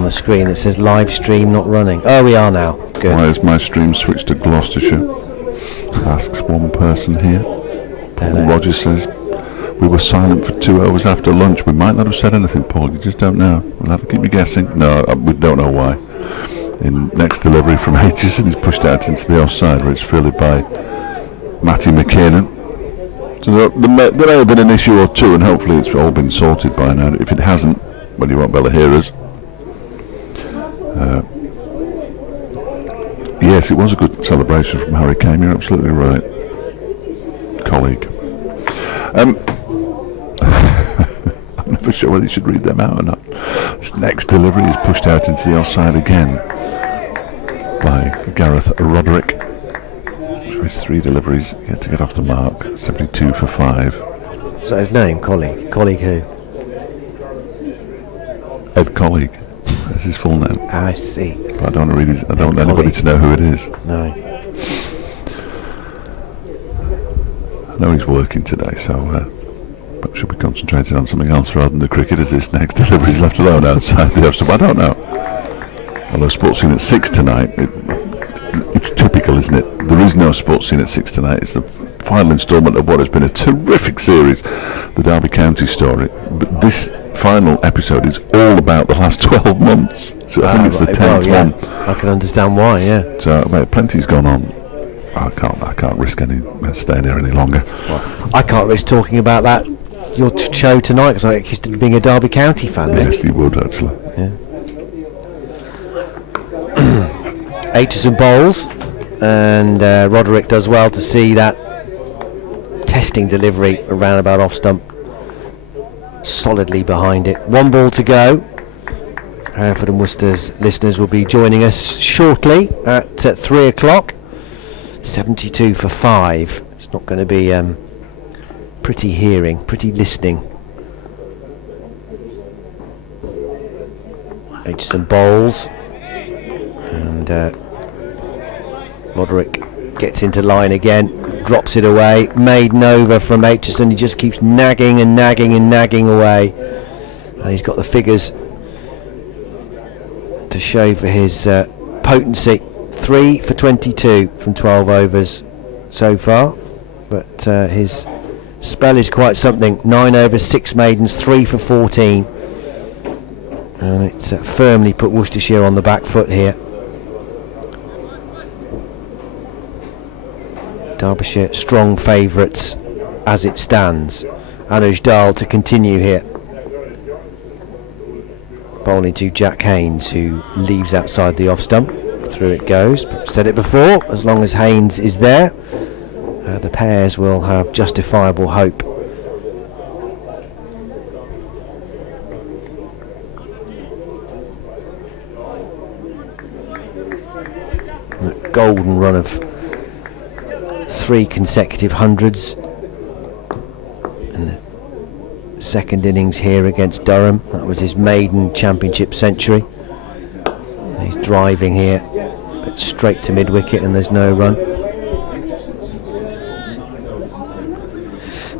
On the screen it says live stream not running. Oh, we are now. Good. Why has my stream switched to Gloucestershire? Asks one person here. Paul Rogers says, we were silent for 2 hours after lunch. We might not have said anything, Paul. You just don't know. We'll have to keep you guessing. No, we don't know why. In next delivery from Aitchison, he's pushed out into the offside where it's fielded by Matty McKinnon. So there may have been an issue or two, and hopefully it's all been sorted by now. If it hasn't, well, you won't be able to hear us. Yes, it was a good celebration from Harry Kane. You're absolutely right, colleague. I'm never sure whether you should read them out or not. This next delivery is pushed out into the offside again by Gareth Roderick. His 3 deliveries yet to get off the mark. 72 for 5. Is that his name, colleague? Colleague who? Ed Colleague. That's his full name. I see. But I don't want to read his, I don't want anybody to know who it is. No. I know he's working today, so perhaps should be concentrating on something else rather than the cricket, as this next delivery is left alone outside the off. I don't know. Although sports scene at 6 tonight, it's typical, isn't it? There is no sports scene at 6 tonight. It's the final instalment of what has been a terrific series, the Derby County story. But this final episode is all about the last 12 months. So I think it's the 10th one. I can understand why, yeah. So plenty's gone on. I can't risk staying here any longer. Well, I can't risk talking about that your show tonight because I'm accused of being a Derby County fan. Yes, you would actually. Yeah. Aitchison bowls, and Roderick does well to see that testing delivery around about off stump solidly behind it. 1 ball to go. Hereford and Worcester's listeners will be joining us shortly at 3 o'clock. 72 for 5. It's not going to be pretty hearing, pretty listening. Aitchison bowls, and Roderick gets into line again, drops it away. Maiden over from Aitchison. He just keeps nagging and nagging and nagging away, and he's got the figures to show for his potency. 3 for 22 from 12 overs so far, but his spell is quite something. 9 overs, 6 maidens, 3 for 14, and it's firmly put Worcestershire on the back foot here. Derbyshire strong favourites as it stands. Anuj Dal to continue here, bowling to Jack Haynes, who leaves outside the off stump. Through it goes. Said it before, as long as Haynes is there, the pairs will have justifiable hope. A golden run of 3 consecutive hundreds in the second innings here against Durham. That was his maiden championship century. He's driving here, but straight to mid-wicket, and there's no run.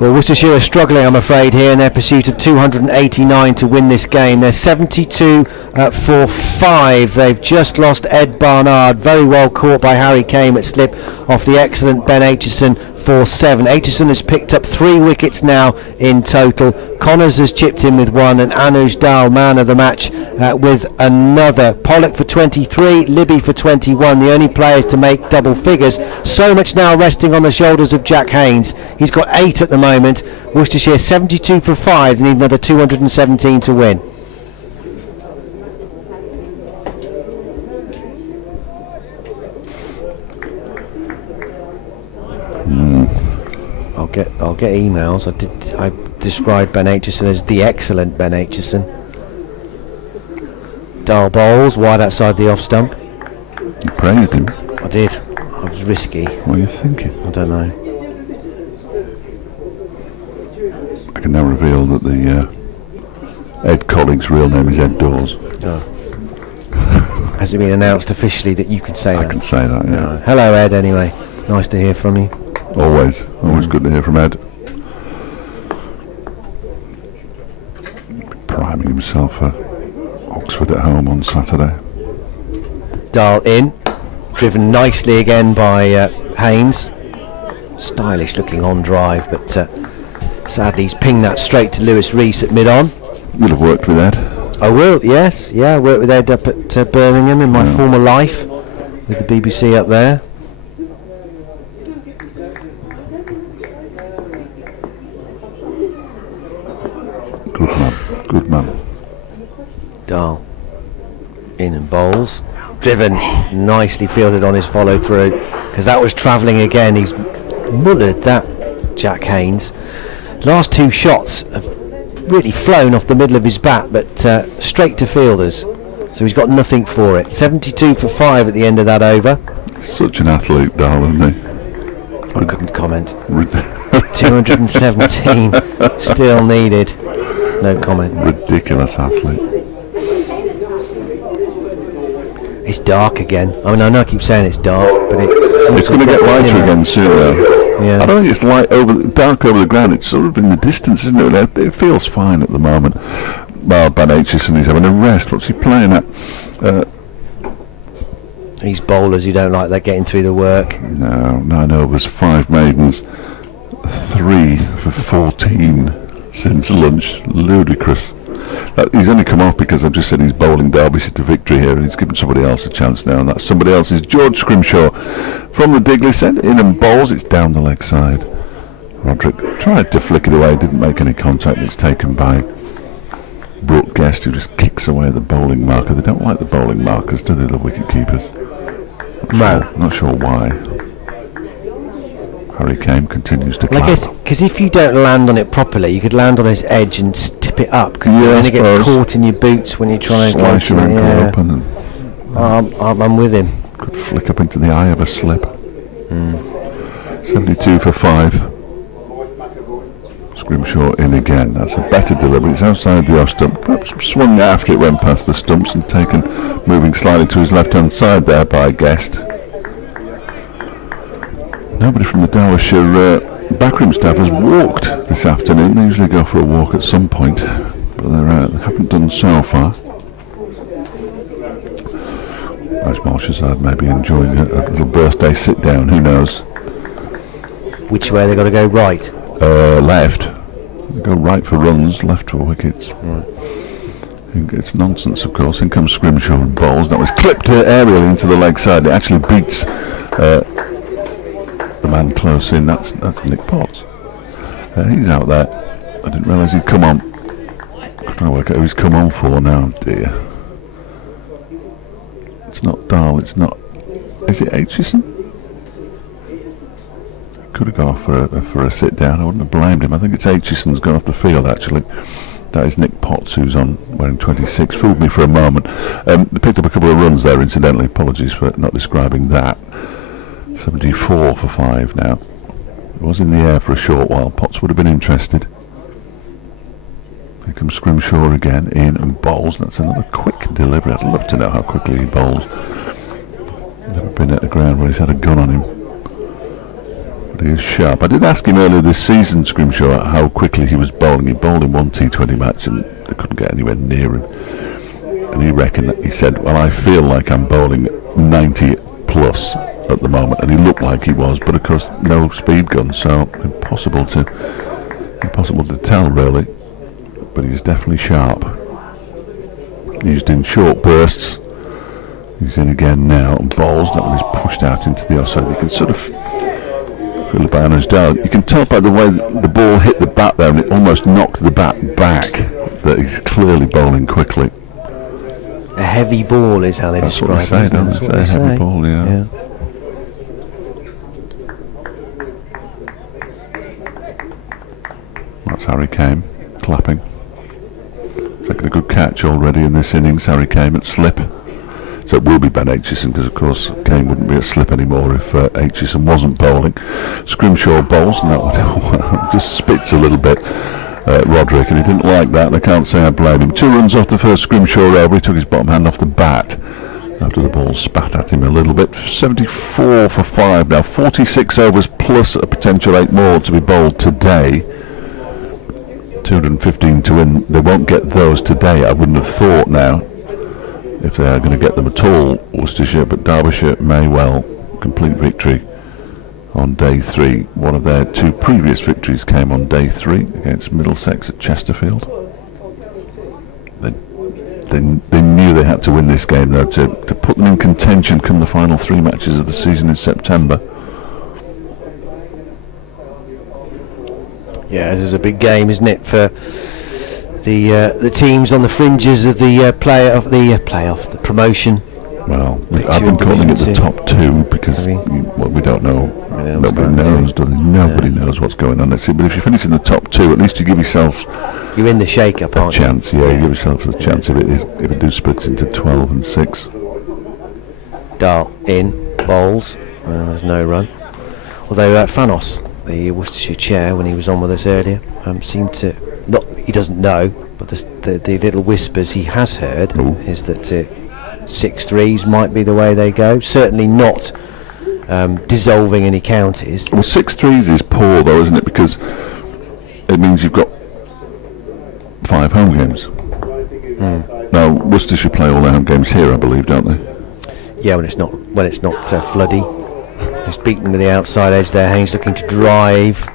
Well, Worcestershire are struggling, I'm afraid, here in their pursuit of 289 to win this game. They're 72 for 5. They've just lost Ed Barnard, very well caught by Harry Kane at slip off the excellent Ben Aitchison for 7. Aitchison has picked up 3 wickets now in total. Connors has chipped in with 1, and Anuj Dal, man of the match, with another. Pollock for 23, Libby for 21, the only players to make double figures. So much now resting on the shoulders of Jack Haynes. He's got 8 at the moment. Worcestershire 72 for 5, they need another 217 to win. I'll get emails. I described Ben Aitchison as the excellent Ben Aitchison. Dal bowls wide outside the off stump. You praised him. I did. I was risky. What are you thinking? I don't know. I can now reveal that the Ed colleague's real name is Ed Dawes. Oh. Has it been announced officially that you can say that? I can say that, yeah. No. Hello, Ed, anyway. Nice to hear from you. Always good to hear from Ed. Priming himself for Oxford at home on Saturday. Dahl in, driven nicely again by Haynes. Stylish looking on drive, but sadly he's pinged that straight to Lewis Rees at mid-on. You'll have worked with Ed. I will, yes. Yeah, I worked with Ed up at Birmingham in my former life with the BBC up there. Good man. Dahl in and bowls. Driven, nicely fielded on his follow through, because that was travelling again. He's mullered that, Jack Haynes. Last two shots have really flown off the middle of his bat, but straight to fielders. So he's got nothing for it. 72 for 5 at the end of that over. Such an athlete, Dahl, isn't he? I couldn't comment. 217 still needed. No comment. Ridiculous athlete. It's dark again. I mean, I know I keep saying it's dark, but it's going to get lighter again soon, though. Yeah. I don't think it's dark over the ground. It's sort of in the distance, isn't it? It feels fine at the moment. Well, Ben Aitchison, he's having a rest. What's he playing at? These bowlers who don't like that getting through the work. No, 9 overs, 5 maidens, 3 for 14 since lunch. Ludicrous. He's only come off because I've just said he's bowling Derbyshire to victory here, and he's given somebody else a chance now, and that somebody else is George Scrimshaw from the Digley end, in and bowls. It's down the leg side. Roderick tried to flick it away, didn't make any contact. It's taken by Brooke Guest, who just kicks away the bowling marker. They don't like the bowling markers, do they, the wicket keepers? Not sure why. Harry Kane continues to clap. I guess because if you don't land on it properly, you could land on his edge and tip it up. Yeah, and it gets caught in your boots when you try and slice your ankle open. And I'm with him. Could flick up into the eye of a slip. 72 for 5. Scrimshaw in again. That's a better delivery. It's outside the off stump. Perhaps swung after it went past the stumps and taken, moving slightly to his left-hand side there by Guest. Nobody from the Derbyshire backroom staff has walked this afternoon. They usually go for a walk at some point, but they haven't done so far. Raj Malshazad may be enjoying a little birthday sit-down, who knows. Which way they got to go? Right? Left. They go right for runs, left for wickets. It's nonsense, of course. In comes Scrimshaw and bowls. That was clipped aerially into the leg side. It actually beats the man close in. That's Nick Potts. He's out there. I didn't realise he'd come on. Couldn't work out who he's come on for now. Dear. It's not Dahl. It's not. Is it Aitchison? Could have gone for a sit down. I wouldn't have blamed him. I think it's Aitchison's gone off the field actually. That is Nick Potts, who's on wearing 26. Fooled me for a moment. They picked up a couple of runs there, incidentally. Apologies for not describing that. 74 for 5 now. It was in the air for a short while. Potts would have been interested. Here comes Scrimshaw again, in and bowls. That's another quick delivery. I'd love to know how quickly he bowls. Never been at the ground where he's had a gun on him. But he is sharp. I did ask him earlier this season, Scrimshaw, how quickly he was bowling. He bowled in one T20 match and they couldn't get anywhere near him. And he said, well, I feel like I'm bowling 90 plus at the moment, and he looked like he was, but of course no speed gun, so impossible to tell really. But he's definitely sharp. Used in short bursts. He's in again now and bowls. That one is pushed out into the offside. You can sort of feel the banners down. You can tell by the way the ball hit the bat there, and it almost knocked the bat back, that he's clearly bowling quickly. A heavy ball is how they describe it. That's what they say, don't they? It's a heavy ball, yeah. That's Harry Kane clapping. Taking a good catch already in this innings. Harry Kane at slip. So it will be Ben Aitchison, because of course Kane wouldn't be at slip anymore if Aitchison wasn't bowling. Scrimshaw bowls, and that one just spits a little bit. Roderick, and he didn't like that, and I can't say I blame him. 2 runs off the first Scrimshaw over. He took his bottom hand off the bat after the ball spat at him a little bit. 74 for 5 now. 46 overs plus a potential 8 more to be bowled today. 215 to win. They won't get those today, I wouldn't have thought now. if they are going to get them at all, Worcestershire, but Derbyshire may well complete victory on day 3. One of their 2 previous victories came on day 3 against Middlesex at Chesterfield. They knew they had to win this game though to put them in contention come the final 3 matches of the season in September. Yeah, this is a big game, isn't it, for the teams on the fringes of the playoff, the promotion. Well, I've been calling it the top 2 because we don't know. Nobody knows, do they? Nobody knows what's going on. Let's see. But if you finish in the top 2, at least you give yourself. You're in the shake-up, aren't you? Chance, yeah. You give yourself a chance if it do splits into 12 and 6. Dahl in bowls. There's no run. Although Fanos, the Worcestershire chair, when he was on with us earlier, seemed to not. He doesn't know, but the little whispers he has heard is that 6-3s might be the way they go. Certainly not dissolving any counties. Well, 6-3s is poor though, isn't it? Because it means you've got 5 home games. Now Worcestershire play all their home games here, I believe, don't they? Yeah, when it's not floody. He's beaten with the outside edge there. Haynes looking to drive.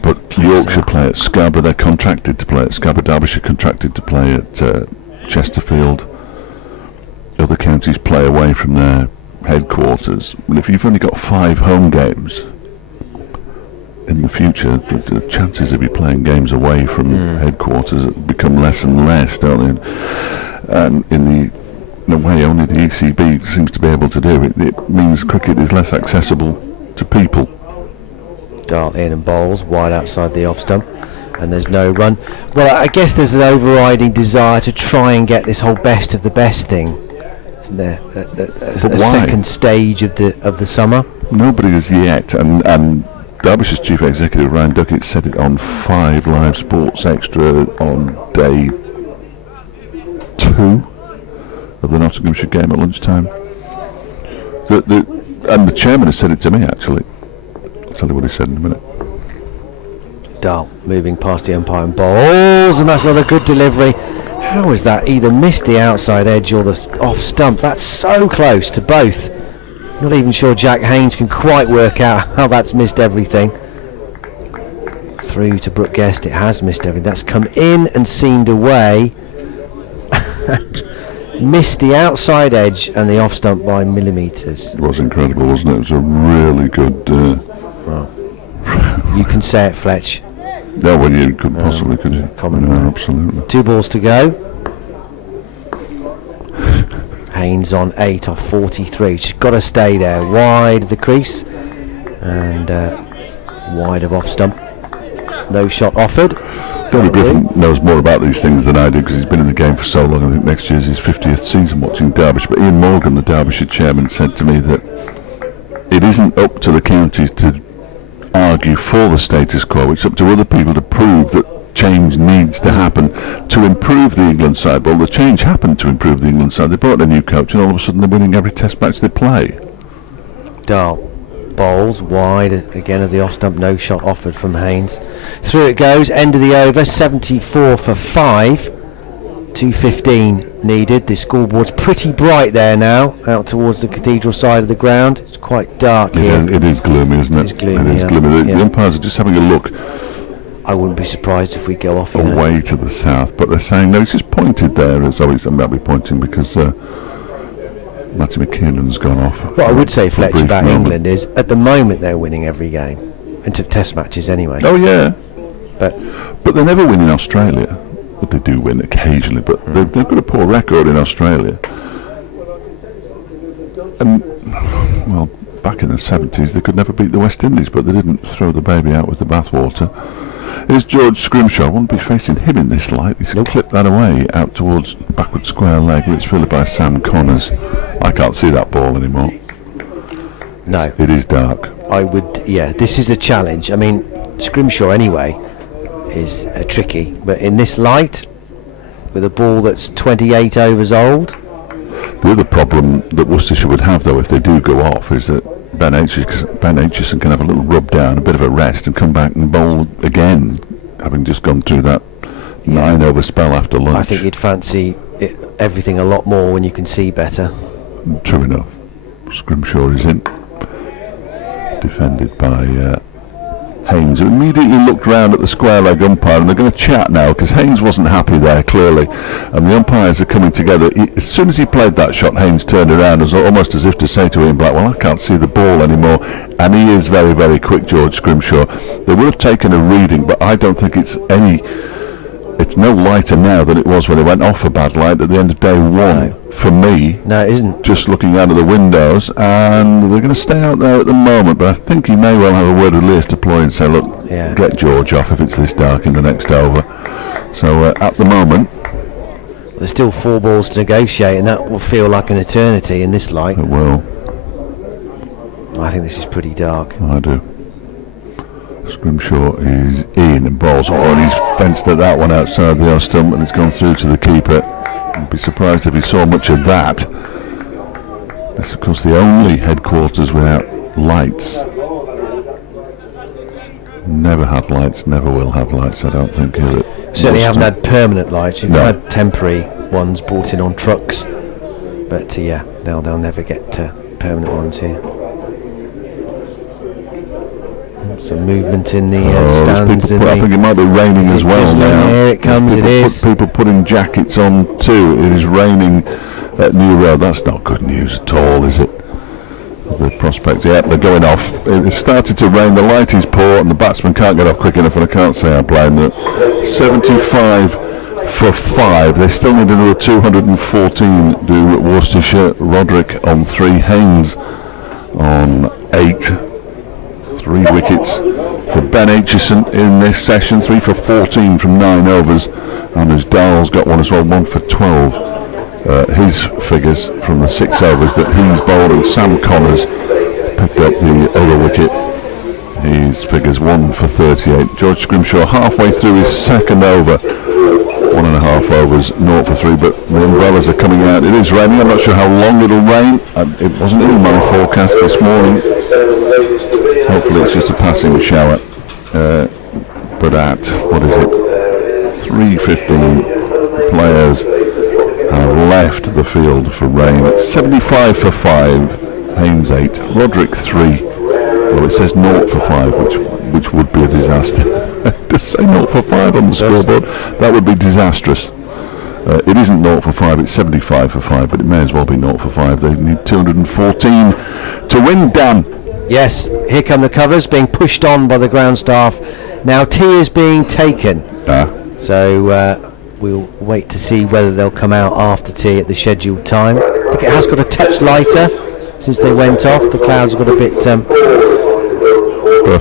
But Yorkshire play at Scarborough. They're contracted to play at Scarborough. Derbyshire contracted to play at Chesterfield. Other counties play away from their headquarters. And if you've only got 5 home games in the future, the chances of you playing games away from headquarters become less and less, don't they? And in a way only the ECB seems to be able to do it. It means cricket is less accessible to people. Dart in and bowls wide outside the off stump, and there's no run. Well, I guess there's an overriding desire to try and get this whole best of the best thing, isn't there? The second stage of the summer. Nobody has yet, and Derbyshire's chief executive Ryan Duckett said it on 5 Live Sports Extra on day 2 of the Nottinghamshire game at lunchtime. And the chairman has said it to me actually. I'll tell you what he said in a minute. Dahl moving past the umpire and bowls, and that's not a good delivery. How is that? Either missed the outside edge or the off stump. That's so close to both. Not even sure Jack Haynes can quite work out how that's missed everything. Through to Brooke Guest, it has missed everything. That's come in and seamed away. Missed the outside edge and the off stump by millimetres. It was incredible, wasn't it? It was a really good. Well, you can say it, Fletch. No, well, you couldn't possibly, could you? No, absolutely. 2 balls to go. Haynes on 8 off 43. She's got to stay there, wide of the crease and wide of off stump. No shot offered. Gary Griffin knows more about these things than I do because he's been in the game for so long. I think next year's his 50th season watching Derbyshire. But Ian Morgan, the Derbyshire chairman, said to me that it isn't up to the counties to argue for the status quo. It's up to other people to prove that change needs to happen to improve the England side. Well, the change happened to improve the England side. They brought a new coach and all of a sudden they're winning every test match they play. Dahl bowls wide again of the off stump. No shot offered from Haynes. Through it goes, end of the over, 74 for 5. 2:15 needed. The scoreboard's pretty bright there now, out towards the cathedral side of the ground. It's quite dark here. It is gloomy, isn't it? It is gloomy. It is gloomy. The umpires are just having a look. I wouldn't be surprised if we go off away to the south, but they're saying no. It's just pointed there as always. I might be pointing because Matty McKinnon's gone off. What I would say, Fletch, about England is at the moment they're winning every game, into test matches anyway. Oh yeah, but they never win in Australia. But they do win occasionally, but they've got a poor record in Australia. And well, back in the 70s they could never beat the West Indies, but they didn't throw the baby out with the bathwater. Here's George Scrimshaw. I wouldn't be facing him in this light. He's clipped that away out towards backward square leg, but it's fielded by Sam Connors. I can't see that ball anymore. No, it is dark. I would. Yeah, this is a challenge. I mean, Scrimshaw anyway is tricky, but in this light, with a ball that's 28 overs old. The other problem that Worcestershire would have, though, if they do go off, is that Ben Aitchison can have a little rub down, a bit of a rest, and come back and bowl again, having just gone through that 9 over spell after lunch. I think you'd fancy everything a lot more when you can see better. True enough. Scrimshaw is in, defended by Haynes, who immediately looked round at the square leg umpire, and they're going to chat now because Haynes wasn't happy there clearly, and the umpires are coming together. As soon as he played that shot, Haynes turned around as almost as if to say to Ian Black, well, I can't see the ball anymore, and he is very, very quick, George Scrimshaw. They would have taken a reading, but I don't think it's no lighter now than it was when they went off a bad light at the end of day one. No. For me, No, it isn't. just looking out of the windows, and they're going to stay out there at the moment, but I think he may well have a word with Lewis Deploy and say, look, get George off if it's this dark in the next over. So at the moment, there's still 4 balls to negotiate, and that will feel like an eternity in this light. it will. I think this is pretty dark. I do. Scrimshaw is in and balls on. He's fenced at that one outside the off stump, and it's gone through to the keeper. I'd be surprised if he saw much of that. This is, of course, the only headquarters without lights. Never had lights, never will have lights, I don't think, here at Certainly haven't Worcester. had permanent lights. You've No. had temporary ones brought in on trucks, but yeah, they'll never get permanent ones here. Some movement in the stands. I think it might be raining as well now. Here it comes, it is. People putting jackets on too. It is raining at New Road. That's not good news at all, is it? The prospects, yeah, they're going off. It started to rain, the light is poor, and the batsman can't get off quick enough, and I can't say I blame them. 75 for 5. They still need another 214, do Worcestershire. Roderick on 3, Haynes on 8. 3 wickets for Ben Aitchison in this session, 3 for 14 from 9 overs, and as Darrell's got one as well, 1 for 12. His figures from the 6 overs that he's bowled, and Sam Connors picked up the other wicket. His figures 1 for 38. George Scrimshaw halfway through his second over, 1.5 overs, 0 for 3, but the umbrellas are coming out. It is raining. I'm not sure how long it'll rain. It wasn't in my forecast this morning. Hopefully it's just a passing shower. But at, what is it, 3:15, players have left the field for rain. 75 for 5, Haynes 8, Roderick 3. Well, it says 0 for 5, which would be a disaster. It does say 0 for 5 on the scoreboard. That would be disastrous. It isn't 0 for 5, it's 75 for 5, but it may as well be 0 for 5. They need 214 to win, Dan. Yes, here come the covers being pushed on by the ground staff. Now tea is being taken. So we'll wait to see whether they'll come out after tea at the scheduled time. I think it has got a touch lighter since they went off. The clouds have got a bit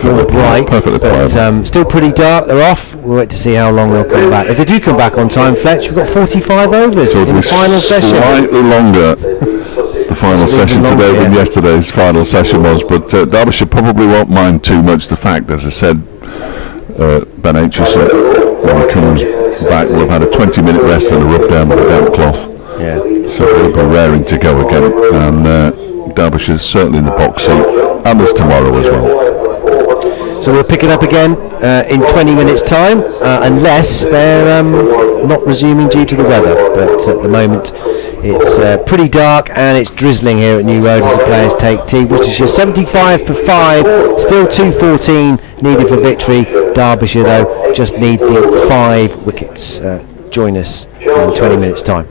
more bright, but still pretty dark. They're off. We'll wait to see how long they'll come back. If they do come back on time, Fletch, we've got 45 overs in the final session. Slightly longer. The final session today than yesterday's final session was, but Derbyshire probably won't mind too much the fact, as I said, Ben Aitchison, when he comes back, will have had a 20-minute rest and a rub down with a damp cloth. Yeah. So he'll be raring to go again, and Derbyshire's certainly in the box seat, and there's tomorrow as well. So we'll pick it up again in 20 minutes time, unless they're not resuming due to the weather, but at the moment it's pretty dark and it's drizzling here at New Road as the players take tea. Worcestershire 75 for 5, still 214 needed for victory. Derbyshire though just need the 5 wickets. Join us in 20 minutes time.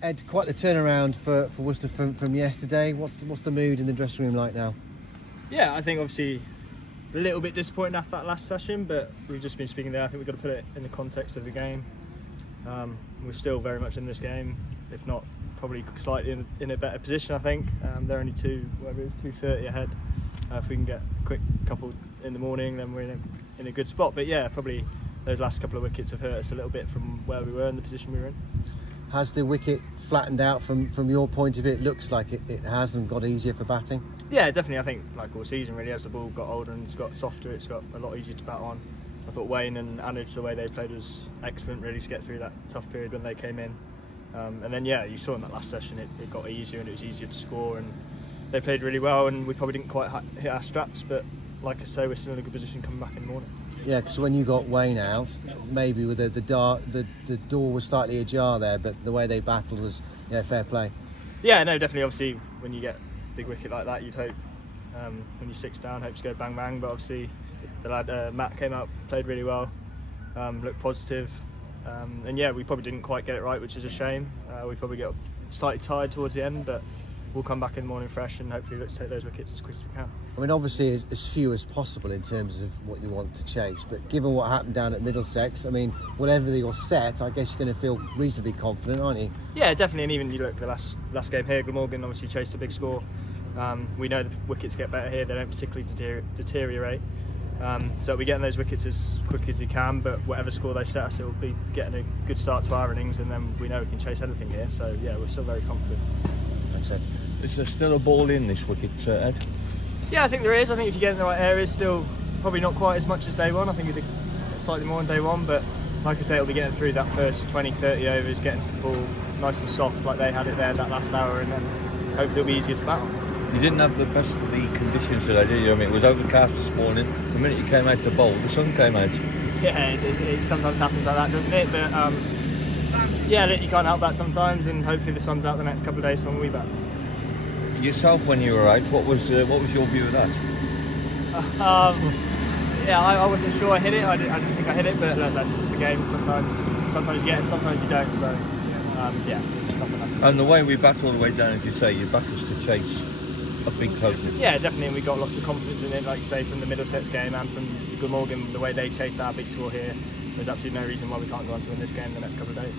Ed, quite the turnaround for Worcester from yesterday. What's the mood in the dressing room like now? Yeah, I think obviously a little bit disappointed after that last session, but we've just been speaking there. I think we've got to put it in the context of the game. We're still very much in this game, if not probably slightly in a better position. I think they're only 2:30 ahead. If we can get a quick couple in the morning, then we're in a good spot. But yeah, probably those last couple of wickets have hurt us a little bit from where we were in the position we were in. Has the wicket flattened out from your point of view? It looks like it has and got easier for batting. Yeah, definitely. I think like all season really, as the ball got older and it's got softer, it's got a lot easier to bat on. I thought Wayne and Anuj, the way they played was excellent really to get through that tough period when they came in. And then yeah, you saw in that last session it got easier and it was easier to score, and they played really well, and we probably didn't quite hit our straps, but like I say, we're still in a good position coming back in the morning. Yeah, because when you got Wayne out, maybe with the door was slightly ajar there, but the way they battled was fair play. Yeah, no, definitely. Obviously, when you get a big wicket like that, you'd hope when you're 6 down, hope to go bang bang. But obviously, the lad Matt came out, played really well, looked positive, and yeah, we probably didn't quite get it right, which is a shame. We probably got slightly tired towards the end, but we'll come back in the morning fresh and hopefully let's take those wickets as quick as we can. I mean, obviously as few as possible in terms of what you want to chase, but given what happened down at Middlesex, I mean, whatever you're set, I guess you're going to feel reasonably confident, aren't you? Yeah, definitely. And even you look at the last game here, Glamorgan obviously chased a big score. We know the wickets get better here; they don't particularly deteriorate. So we get in those wickets as quick as you can, but whatever score they set us, it will be getting a good start to our innings, and then we know we can chase anything here. So yeah, we're still very confident. Thanks, Ed. Is there still a ball in this wicket, Ed? Yeah, I think there is. I think if you get in the right areas, still probably not quite as much as day one. I think you did slightly more on day one, but like I say, it'll be getting through that first 20-30 overs, getting to the ball nice and soft like they had it there that last hour, and then hopefully it'll be easier to bat on. You didn't have the best of the conditions today, did you? I mean, it was overcast this morning. The minute you came out to bowl, the sun came out. Yeah, it sometimes happens like that, doesn't it? But yeah, you can't help that sometimes, and hopefully the sun's out the next couple of days when we bat. Yourself, when you were out, what was your view of that? Yeah, I wasn't sure I hit it. I didn't think I hit it, but that's just the game. Sometimes you get it, sometimes you don't. So yeah, it's nothing like that. And the way we battle all the way down, as you say, your back was to chase a big total. Yeah, definitely, and we got lots of confidence in it. Like you say, from the Middlesex game and from Glamorgan, the way they chased our big score here, there's absolutely no reason why we can't go on to win this game in the next couple of days.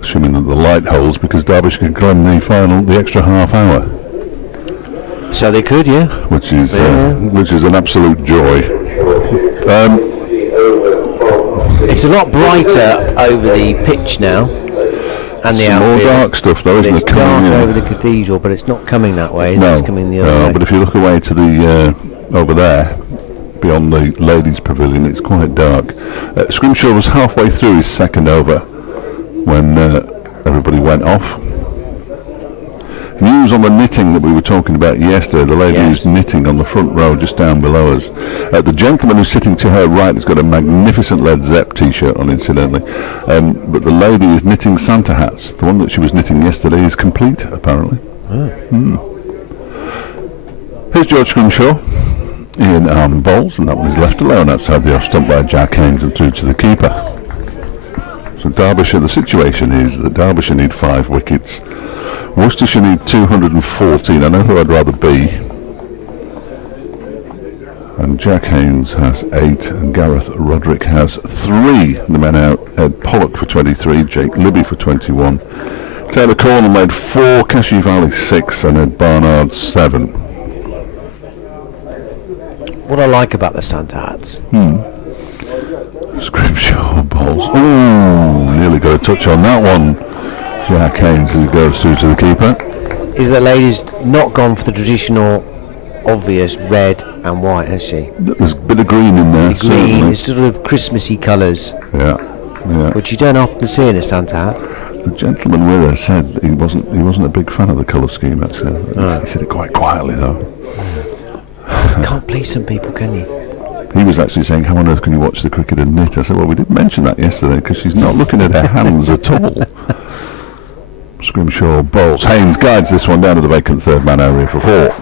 assuming that the light holds, because Derbyshire can claim the extra half hour, So they could, yeah. which is an absolute joy. It's a lot brighter over the pitch now, and the Some more outfield. dark stuff though, isn't It's it? dark Coming in. over the cathedral, but it's not coming that way. No, It's coming the other way. but if you look away to the over there, beyond the ladies' pavilion, it's quite dark. Scrimshaw was halfway through his second over when everybody went off. News on the knitting that we were talking about yesterday. The lady Yes. who's knitting on the front row just down below us. The gentleman who's sitting to her right has got a magnificent Led Zepp t-shirt on, incidentally. But the lady is knitting Santa hats. The one that she was knitting yesterday is complete, apparently. Here's George Scrimshaw in arm bowls, and that one is left alone outside the off stump by Jack Haynes and through to the keeper. So Derbyshire, the situation is that Derbyshire need 5 wickets. Worcestershire need 214. I know who I'd rather be. And Jack Haynes has 8 and Gareth Roderick has 3. The men out, Ed Pollock for 23, Jake Libby for 21. Taylor Cornell made 4, Cashew Valley 6 and Ed Barnard 7. What I like about the Santa hats, Scrimshaw bowls. Ooh, nearly got a touch on that one. Jack Haynes as it goes through to the keeper. is that lady's not gone for the traditional, obvious red and white, has she? There's a bit of green in there. Green, certainly. it's sort of Christmassy colours, Yeah. which you don't often see in a Santa hat. The gentleman with us said he wasn't a big fan of the colour scheme. Actually, he said it quite quietly though. You can't please some people, can you? He was actually saying, "How on earth can you watch the cricket and knit?" I said, "Well, we did mention that yesterday because she's not looking at her hands at all." Scrimshaw bowls. Haynes guides this one down to the vacant third man area for 4.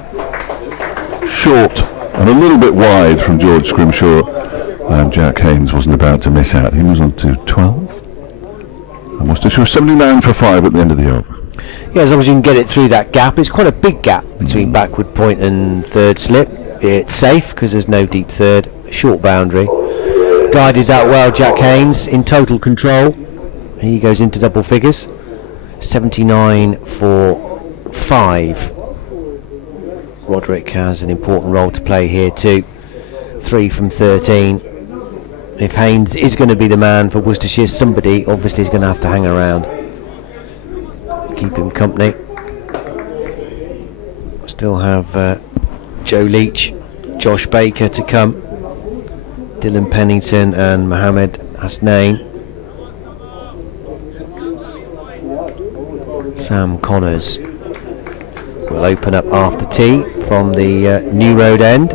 Short and a little bit wide from George Scrimshaw, and Jack Haynes wasn't about to miss out. He was on to 12. And Worcestershire was 79 for 5 at the end of the over. Yeah, as long as you can get it through that gap. It's quite a big gap between backward point and third slip. It's safe because there's no deep third. Short boundary. Guided that well, Jack Haynes, in total control. He goes into double figures. 79 for 5. Roderick has an important role to play here too. 3 from 13. If Haynes is going to be the man for Worcestershire, somebody obviously is going to have to hang around. Keep him company. Still have Joe Leach, Josh Baker to come, Dylan Pennington and Mohammed Hasnain. Sam Connors will open up after tea from the New Road end.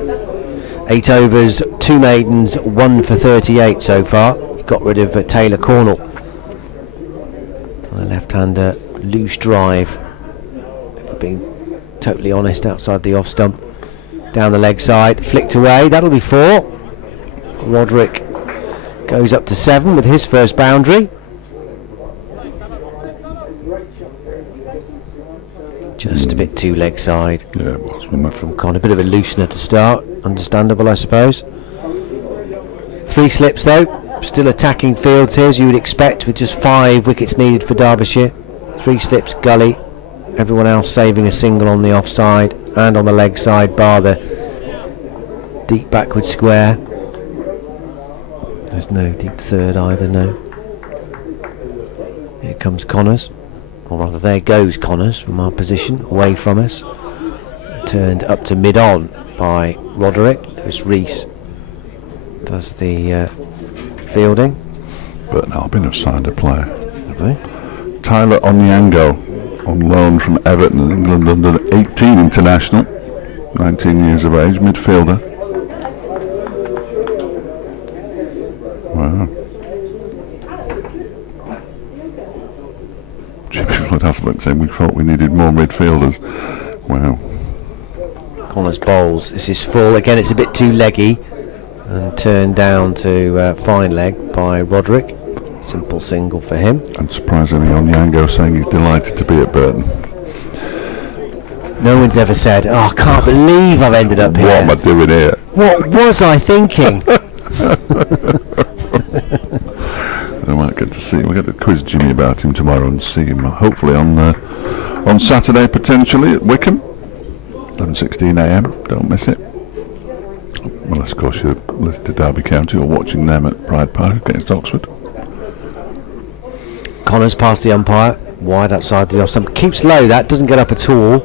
8 overs, 2 maidens, 1 for 38 so far. He got rid of Taylor Cornell. The left-hander, loose drive, if we're being totally honest, outside the off stump. Down the leg side, flicked away, that'll be 4. Roderick goes up to 7 with his first boundary. Just a bit too leg side. Yeah, it was, wasn't it? From Con, a bit of a loosener to start, understandable I suppose. 3 slips though, still attacking fields here as you would expect with just 5 wickets needed for Derbyshire. 3 slips gully, everyone else saving a single on the offside and on the leg side bar the deep backward square. There's no deep third either, no. Here comes Connors, or rather there goes Connors from our position, away from us. Turned up to mid-on by Roderick. Lewis Rees does the fielding. Burton Albion have signed a player. Have they? Tyler Onyango, on loan from Everton, England under 18 international, 19 years of age, midfielder. Wow. Jimmy Floyd Hasselbeck saying we thought we needed more midfielders. Wow. Connors bowls. This is full. Again, it's a bit too leggy and turned down to fine leg by Roderick. Simple single for him. And surprisingly, Onyango saying he's delighted to be at Burton. No one's ever said, "Oh, I can't believe I've ended up here. What am I doing here? What was I thinking?" I might get to see him. We'll get to quiz Jimmy about him tomorrow and see him hopefully on Saturday potentially at Wickham, 11:16 a.m. Don't miss it. Unless of course you're listening to Derby County or watching them at Pride Park against Oxford. Connors past the umpire, wide outside the offside. Keeps low, that doesn't get up at all.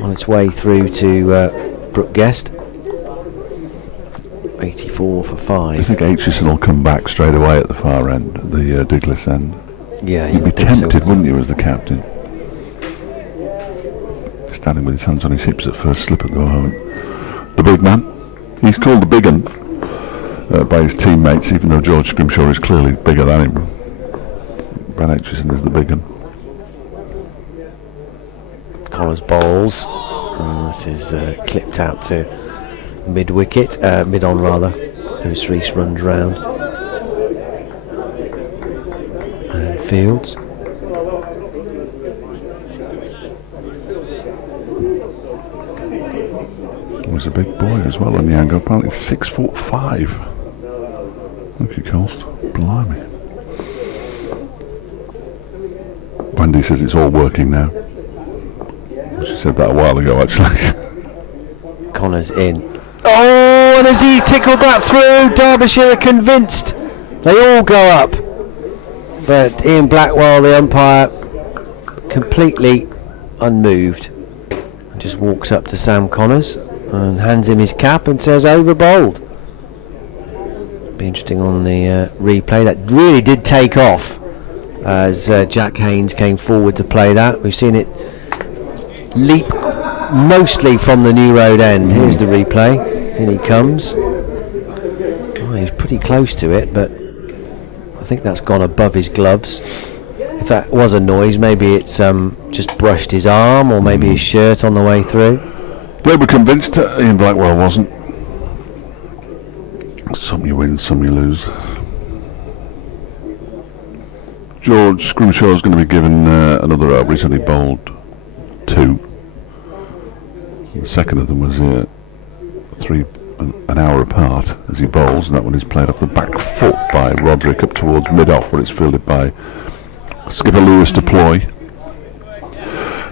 On its way through to Brooke Guest. 84 for 5. I think Aitchison will come back straight away at the far end, at the Douglas end. Yeah, you'd be tempted, wouldn't you, as the captain? Standing with his hands on his hips at first slip at the moment. The big man. He's called the big un by his teammates, even though George Scrimshaw is clearly bigger than him. Ben Aitchison is the big un. Connors bowls. This is clipped out to mid-wicket, mid-on rather. Lewis Rees runs round. And Fields. He was a big boy as well on Yango, apparently 6'5". Look, he cost. Blimey. Wendy says it's all working now. She said that a while ago, actually. Connors in. Oh, and as he tickled that through, Derbyshire are convinced. They all go up. But Ian Blackwell, the umpire, completely unmoved. Just walks up to Sam Connors and hands him his cap and says over bowled. Be interesting on the replay. That really did take off as Jack Haynes came forward to play that. We've seen it leap mostly from the New Road end. Here's the replay. In he comes. Oh, he's pretty close to it, but I think that's gone above his gloves. If that was a noise, maybe it's just brushed his arm or maybe his shirt on the way through. They were convinced. Ian Blackwell wasn't. Some you win, some you lose. George Scrimshaw is going to be given another over. He's only bowled 2. The second of them was an hour apart as he bowls, and that one is played off the back foot by Roderick up towards mid-off, where it's fielded by skipper Lewis Deploy,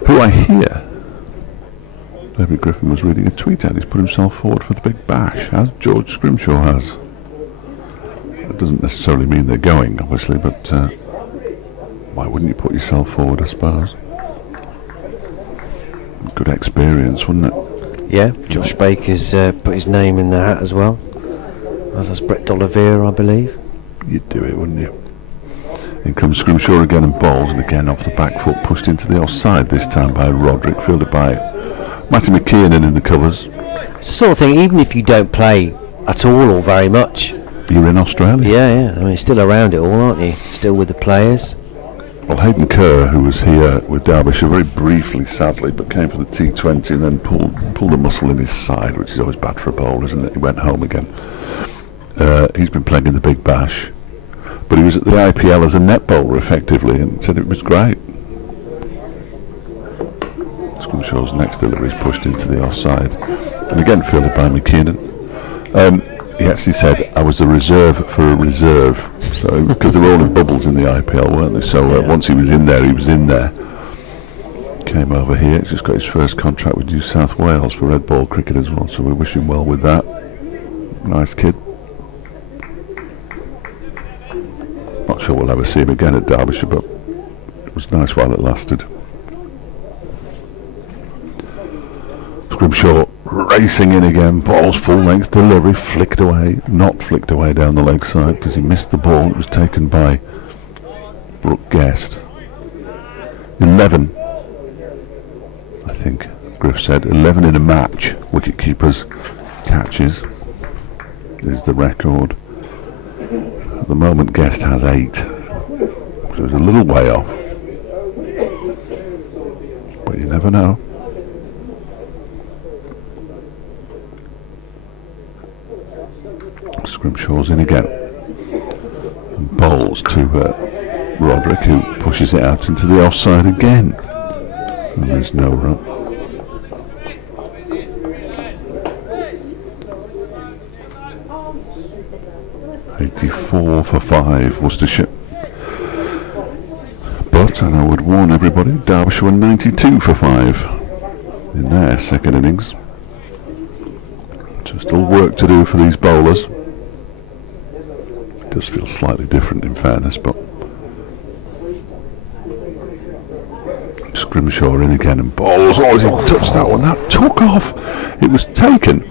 who I hear David Griffin was reading a tweet out. He's put himself forward for the big bash, as George Scrimshaw has. That doesn't necessarily mean they're going, obviously, but why wouldn't you put yourself forward, I suppose? Good experience, wouldn't it? Yeah, Josh Baker's put his name in the hat as well, as has Brett D'Oliveira, I believe. You'd do it, wouldn't you? In comes Scrimshaw again and bowls, and again off the back foot, pushed into the offside, this time by Roderick, fielded by Matty McKiernan in the covers. It's the sort of thing, even if you don't play at all or very much. You're in Australia. Yeah, I mean, you're still around it all, aren't you? Still with the players. Well, Hayden Kerr, who was here with Derbyshire very briefly, sadly, but came for the T20 and then pulled a muscle in his side, which is always bad for a bowler, isn't it? He went home again. He's been playing in the Big Bash, but he was at the IPL as a net bowler, effectively, and said it was great. Scrimshaw's next delivery is pushed into the offside, and again fielded by McKiernan. He actually said, I was a reserve for a reserve, so because they were all in bubbles in the IPL, weren't they? So once he was in there, he was in there. Came over here, he's just got his first contract with New South Wales for red ball cricket as well, so we wish him well with that. Nice kid. Not sure we'll ever see him again at Derbyshire, but it was nice while it lasted. Scrimshaw racing in again, ball's full length delivery, flicked away, not flicked away down the leg side because he missed the ball. It was taken by Brooke Guest. 11, I think Griff said, 11 in a match, wicket-keepers catches is the record. At the moment Guest has 8, so it's a little way off, but you never know. Scrimshaw's in again and bowls to Roderick, who pushes it out into the offside again, and there's no run. .84 for 5 Worcestershire. everybody. Derbyshire were 92 for 5 in their second innings. So still work to do for these bowlers. It does feel slightly different in fairness, but Scrimshaw in again and bowls. Oh, as he touched that one, that took off. It was taken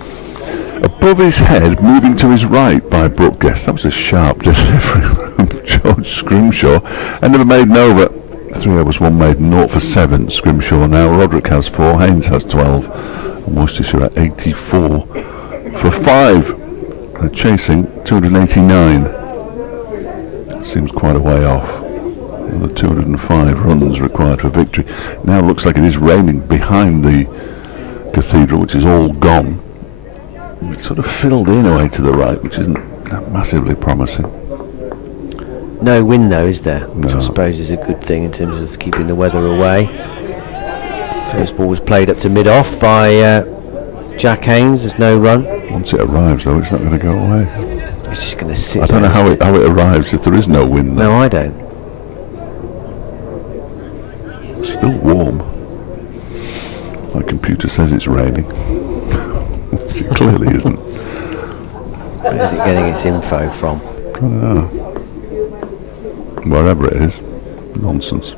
above his head, moving to his right by Brooke Guest. That was a sharp delivery from George Scrimshaw. And never made an over. 3 overs, 1 made, 0 for 7. Scrimshaw now. Roderick has 4, Haynes has 12, and Worcestershire at 84 for 5. They're chasing 289. That seems quite a way off. The 205 runs required for victory. Now it looks like it is raining behind the cathedral, which is all gone. It's sort of filled in away to the right, which isn't that massively promising. No wind though, is there? No. Which I suppose is a good thing in terms of keeping the weather away. First ball was played up to mid-off by Jack Haynes. There's no run. Once it arrives though, it's not going to go away. It's just going to sit. I don't know how it arrives if there is no wind there. No, I don't. It's still warm. My computer says it's raining. Which it clearly isn't. Where is it getting its info from? I don't know. Wherever it is. Nonsense.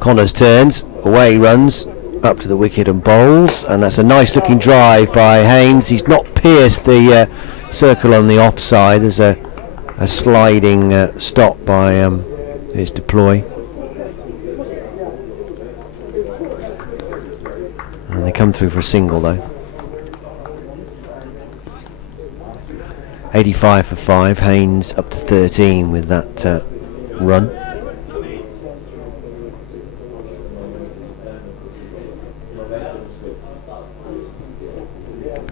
Connors turns, away he runs, up to the wicket and bowls, and that's a nice looking drive by Haynes. He's not pierced the circle on the offside. There's a sliding stop by his deploy. And they come through for a single though. 85 for 5, Haynes up to 13 with that run.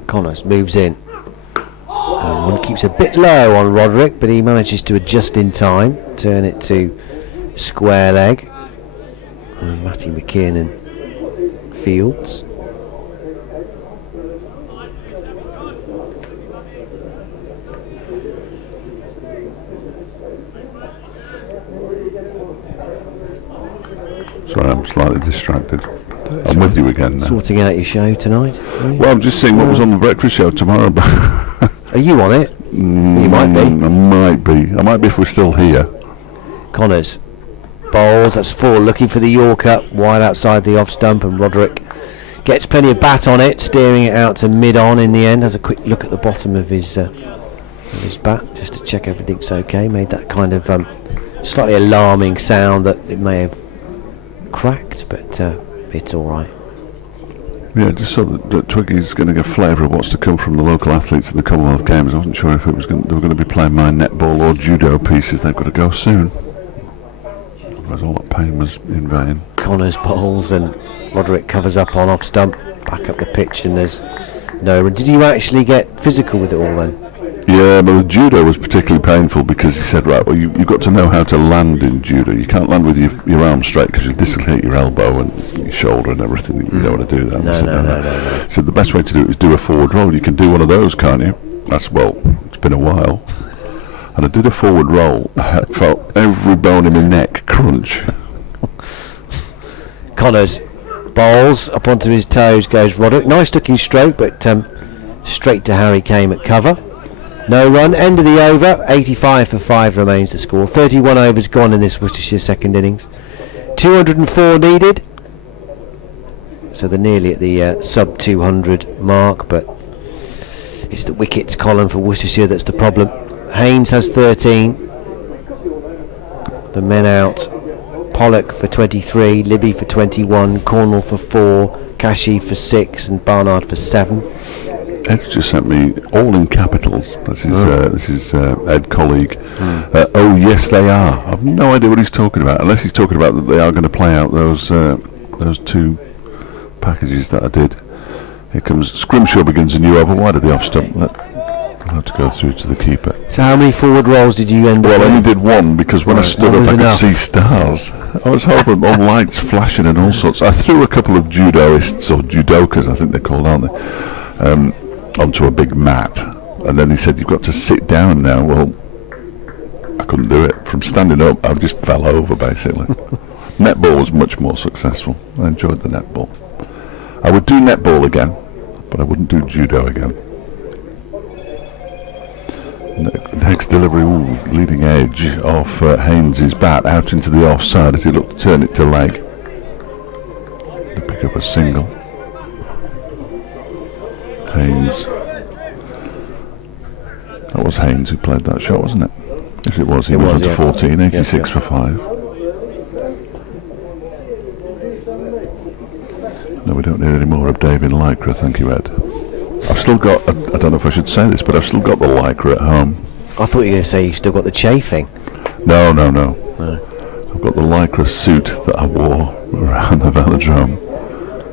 Connors moves in. One keeps a bit low on Roderick, but he manages to adjust in time, turn it to square leg. And Matty McKeon and Fields. Sorry, I'm slightly distracted. I'm with you again now. Sorting out your show tonight. Well, I'm just seeing what was on the breakfast show tomorrow. Are you on it? You might be. I might be. I might be if we're still here. Connors bowls. That's 4, looking for the Yorker wide outside the off stump, and Roderick gets plenty of bat on it, steering it out to mid-on in the end. Has a quick look at the bottom of his bat just to check everything's okay. Made that kind of slightly alarming sound that it may have cracked, but it's all right. Yeah, just so that Twiggy's going to get a flavour of what's to come from the local athletes in the Commonwealth Games. I wasn't sure if they were going to be playing my netball or judo pieces. They've got to go soon. Otherwise all that pain was in vain. Connors bowls and Roderick covers up on off stump, back up the pitch, and there's no run. Did you actually get physical with it all then? Yeah, but the judo was particularly painful because he said, right, well, you've got to know how to land in judo. You can't land with your arm straight because you'll dislocate your elbow and your shoulder and everything. You don't want to do that. No. He said the best way to do it is do a forward roll. You can do one of those, can't you? That's, well, it's been a while. And I did a forward roll. I felt every bone in my neck crunch. Connors bowls up onto his toes goes Roderick. Nice looking stroke, but straight to Harry came at cover. No run, end of the over. 85 for 5 remains the score. 31 overs gone in this Worcestershire second innings. 204 needed. So they're nearly at the sub 200 mark, but it's the wickets column for Worcestershire that's the problem. Haynes has 13. The men out. Pollock for 23, Libby for 21, Cornwall for 4, Kashi for 6, and Barnard for 7. Ed's just sent me all in capitals. This is Ed colleague. Oh yes, they are. I've no idea what he's talking about, unless he's talking about that they are going to play out those 2 packages that I did. Here comes Scrimshaw, begins a new over. Why did the off stump? I'll have to go through to the keeper. So how many forward rolls did you end up with? Well, I only did 1 because when I stood up I could see stars. I was hoping all lights flashing and all sorts. I threw a couple of judoists, or judokas I think they're called, aren't they, onto a big mat, and then he said, you've got to sit down now. Well, I couldn't do it. From standing up, I just fell over, basically. Netball was much more successful. I enjoyed the netball. I would do netball again, but I wouldn't do judo again. Next delivery, leading edge off Haynes' bat out into the offside as he looked to turn it to leg. To pick up a single. Haynes. That was Haynes who played that shot, wasn't it? Yes, it was. He moved on to 14, 86 for 5. No, we don't need any more of Dave in Lycra, thank you, Ed. I've still got, I don't know if I should say this, but I've still got the Lycra at home. I thought you were going to say you still got the chafing. No. I've got the Lycra suit that I wore around the velodrome.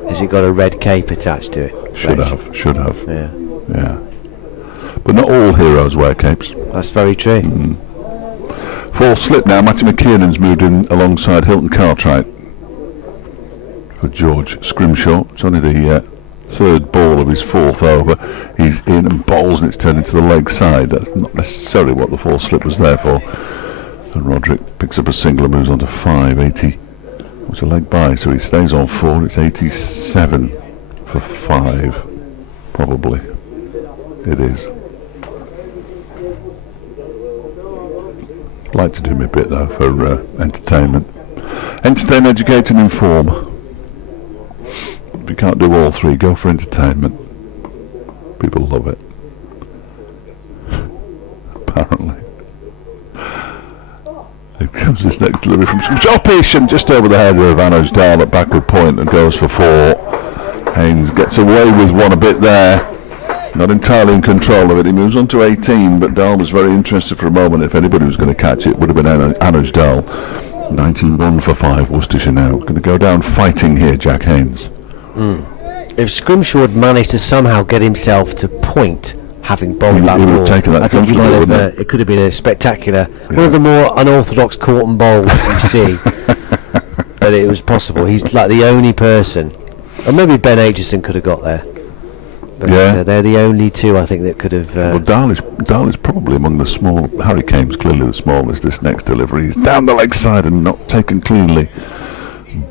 Has it got a red cape attached to it? Should have. Yeah. But not all heroes wear capes. That's very true. Full slip now. Matty McKiernan's moved in alongside Hilton Cartwright for George Scrimshaw. It's only the third ball of his fourth over. He's in and bowls, and it's turned into the leg side. That's not necessarily what the full slip was there for. And Roderick picks up a single and moves on to 580. It was a leg by, so he stays on 4. It's 87 for 5, probably. It is. I'd like to do my bit though for entertainment. Entertain, educate and inform. If you can't do all three, go for entertainment. People love it. Apparently. Here comes this next delivery from Scrimshaw. Just over the head of Anoj Dahl at backward point and goes for 4. Haynes gets away with one a bit there. Not entirely in control of it. He moves on to 18, but Dahl was very interested for a moment. If anybody was going to catch it, would have been Anoj Dahl. 91 for 5, Worcestershire now. Going to go down fighting here, Jack Haynes. If Scrimshaw had managed to somehow get himself to point, having bowled that he would ball, have taken that I think comfortably, wouldn't it could have been a spectacular, one of the more unorthodox Corton bowls you see. But it was possible. He's like the only person, or maybe Ben Aitchison could have got there. But they're the only two I think that could have. Well, Dahl is probably among the small. Harry Kame's clearly the smallest. This next delivery, he's down the leg side and not taken cleanly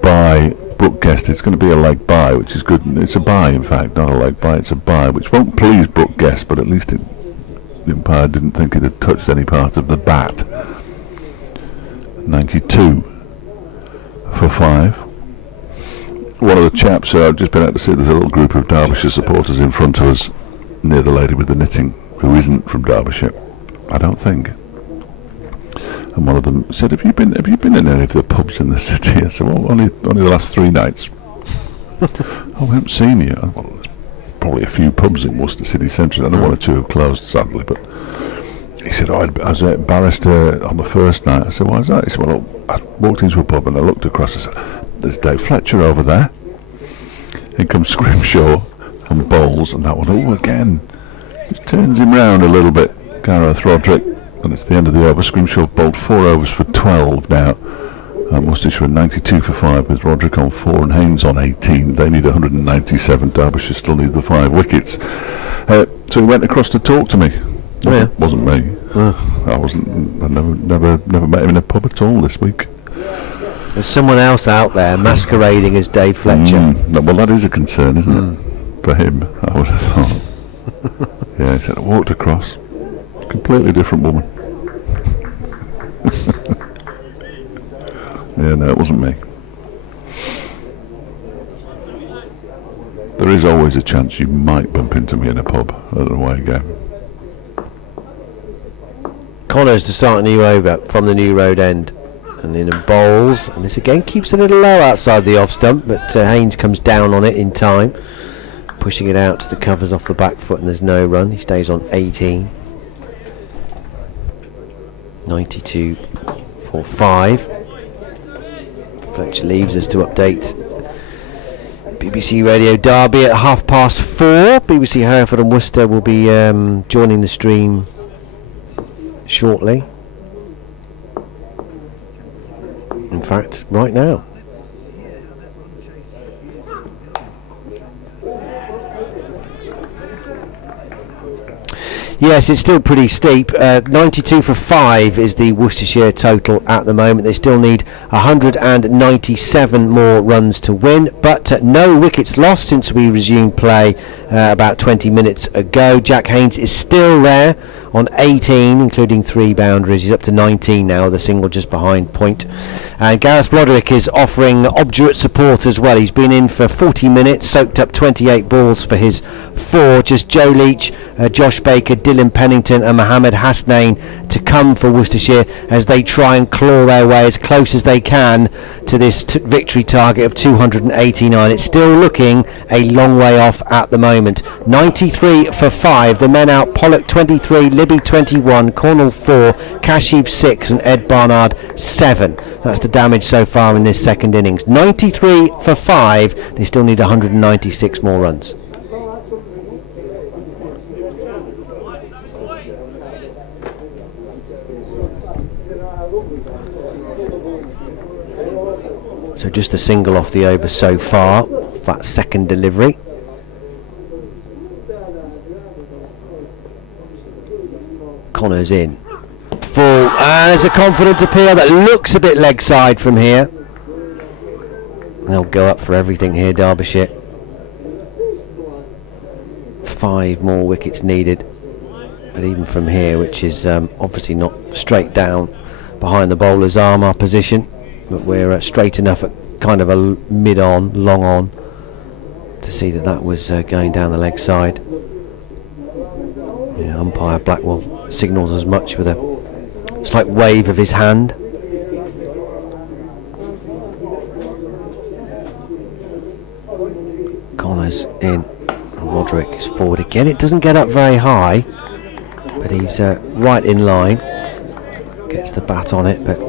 by Brooke Guest. It's going to be a leg bye, which is good. It's a bye, in fact, not a leg bye. It's a bye, which won't please Brooke Guest, but at least the umpire didn't think it had touched any part of the bat. 92 for 5. One of the chaps I've just been out to see, there's a little group of Derbyshire supporters in front of us near the lady with the knitting who isn't from Derbyshire, I don't think. And one of them said, have you been in any of the pubs in the city? I said, well, only the last 3 nights. Oh, we haven't seen you. Well, there's probably a few pubs in Worcester city centre. I know 1 or 2 have closed, sadly, but he said, I was embarrassed on the first night. I said, why is that? He said, well, I walked into a pub and I looked across and said, there's Dave Fletcher over there. In comes Scrimshaw and bowls, and that one, again. Just turns him round a little bit, Gareth Roderick, and it's the end of the over. Scrimshaw bowled 4 overs for 12 now. Worcestershire 92 for 5 with Roderick on 4 and Haynes on 18. They need 197. Derbyshire still need the 5 wickets. So he went across to talk to me. Wasn't me. I never met him in a pub at all this week. There's someone else out there masquerading as Dave Fletcher. Well, that is a concern, isn't it? For him, I would have thought. Yeah, he said, I walked across. Completely different woman. Yeah, no, it wasn't me. There is always a chance you might bump into me in a pub at an away game. Connors to start a new over from the New Road end. And in bowls, and this again keeps it a little low outside the off stump, but Haynes comes down on it in time, pushing it out to the covers off the back foot, and there's no run. He stays on 18. 92 for 5. Fletcher leaves us to update BBC Radio Derby at 4:30. BBC Hereford and Worcester will be joining the stream shortly. In fact, right now. Yes, it's still pretty steep. 92 for 5 is the Worcestershire total at the moment. They still need 197 more runs to win, but no wickets lost since we resumed play about 20 minutes ago. Jack Haynes is still there on 18, including 3 boundaries. He's up to 19 now, with a single just behind point. And Gareth Roderick is offering obdurate support as well. He's been in for 40 minutes, soaked up 28 balls for his 4. Just Joe Leach, Josh Baker, Dylan Pennington and Mohammed Hasnain to come for Worcestershire as they try and claw their way as close as they can to this victory target of 289. It's still looking a long way off at the moment. 93 for 5. The men out: Pollock 23, Libby 21, Cornell 4, Kashif 6 and Ed Barnard 7. That's the damage so far in this second innings. 93 for 5. They still need 196 more runs. So just a single off the over so far, that second delivery. Connor's in. Full, and there's a confident appeal that looks a bit leg side from here. They'll go up for everything here, Derbyshire. 5 more wickets needed. But even from here, which is obviously not straight down behind the bowler's arm, our position, but we're straight enough at kind of a mid-on, long-on, to see that that was going down the leg side. Yeah, umpire Blackwell signals as much with a slight wave of his hand. Connor's in, and Roderick is forward again. It doesn't get up very high, but he's right in line. Gets the bat on it, but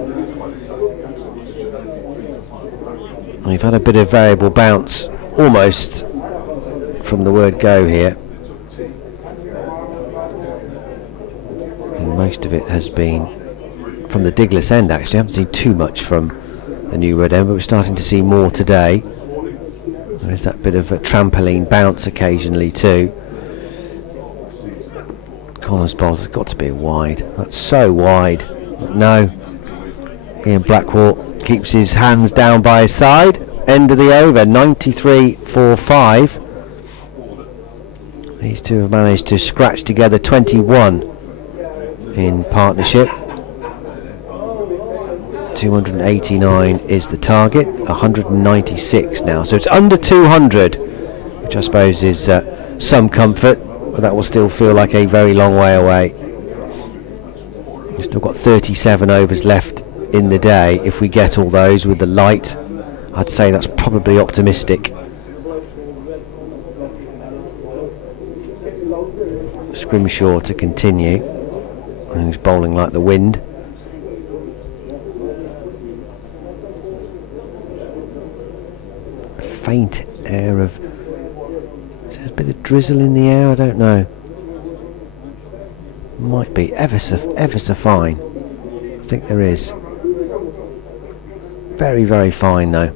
we've had a bit of variable bounce almost from the word go here, and most of it has been from the Diglis end. Actually, I haven't seen too much from the new red end, but we're starting to see more today. There's that bit of a trampoline bounce occasionally too. Connor's ball has got to be wide. That's so wide. But no, Ian Blackwell keeps his hands down by his side. End of the over. 93 for 5. These two have managed to scratch together 21 in partnership. 289 is the target. 196 now, so it's under 200, which I suppose is some comfort, but that will still feel like a very long way away. We've still got 37 overs left in the day. If we get all those with the light, I'd say that's probably optimistic. Scrimshaw to continue, and he's bowling like the wind. A faint air of, is there a bit of drizzle in the air? I don't know. Might be ever so fine. I think there is. Very, very fine though.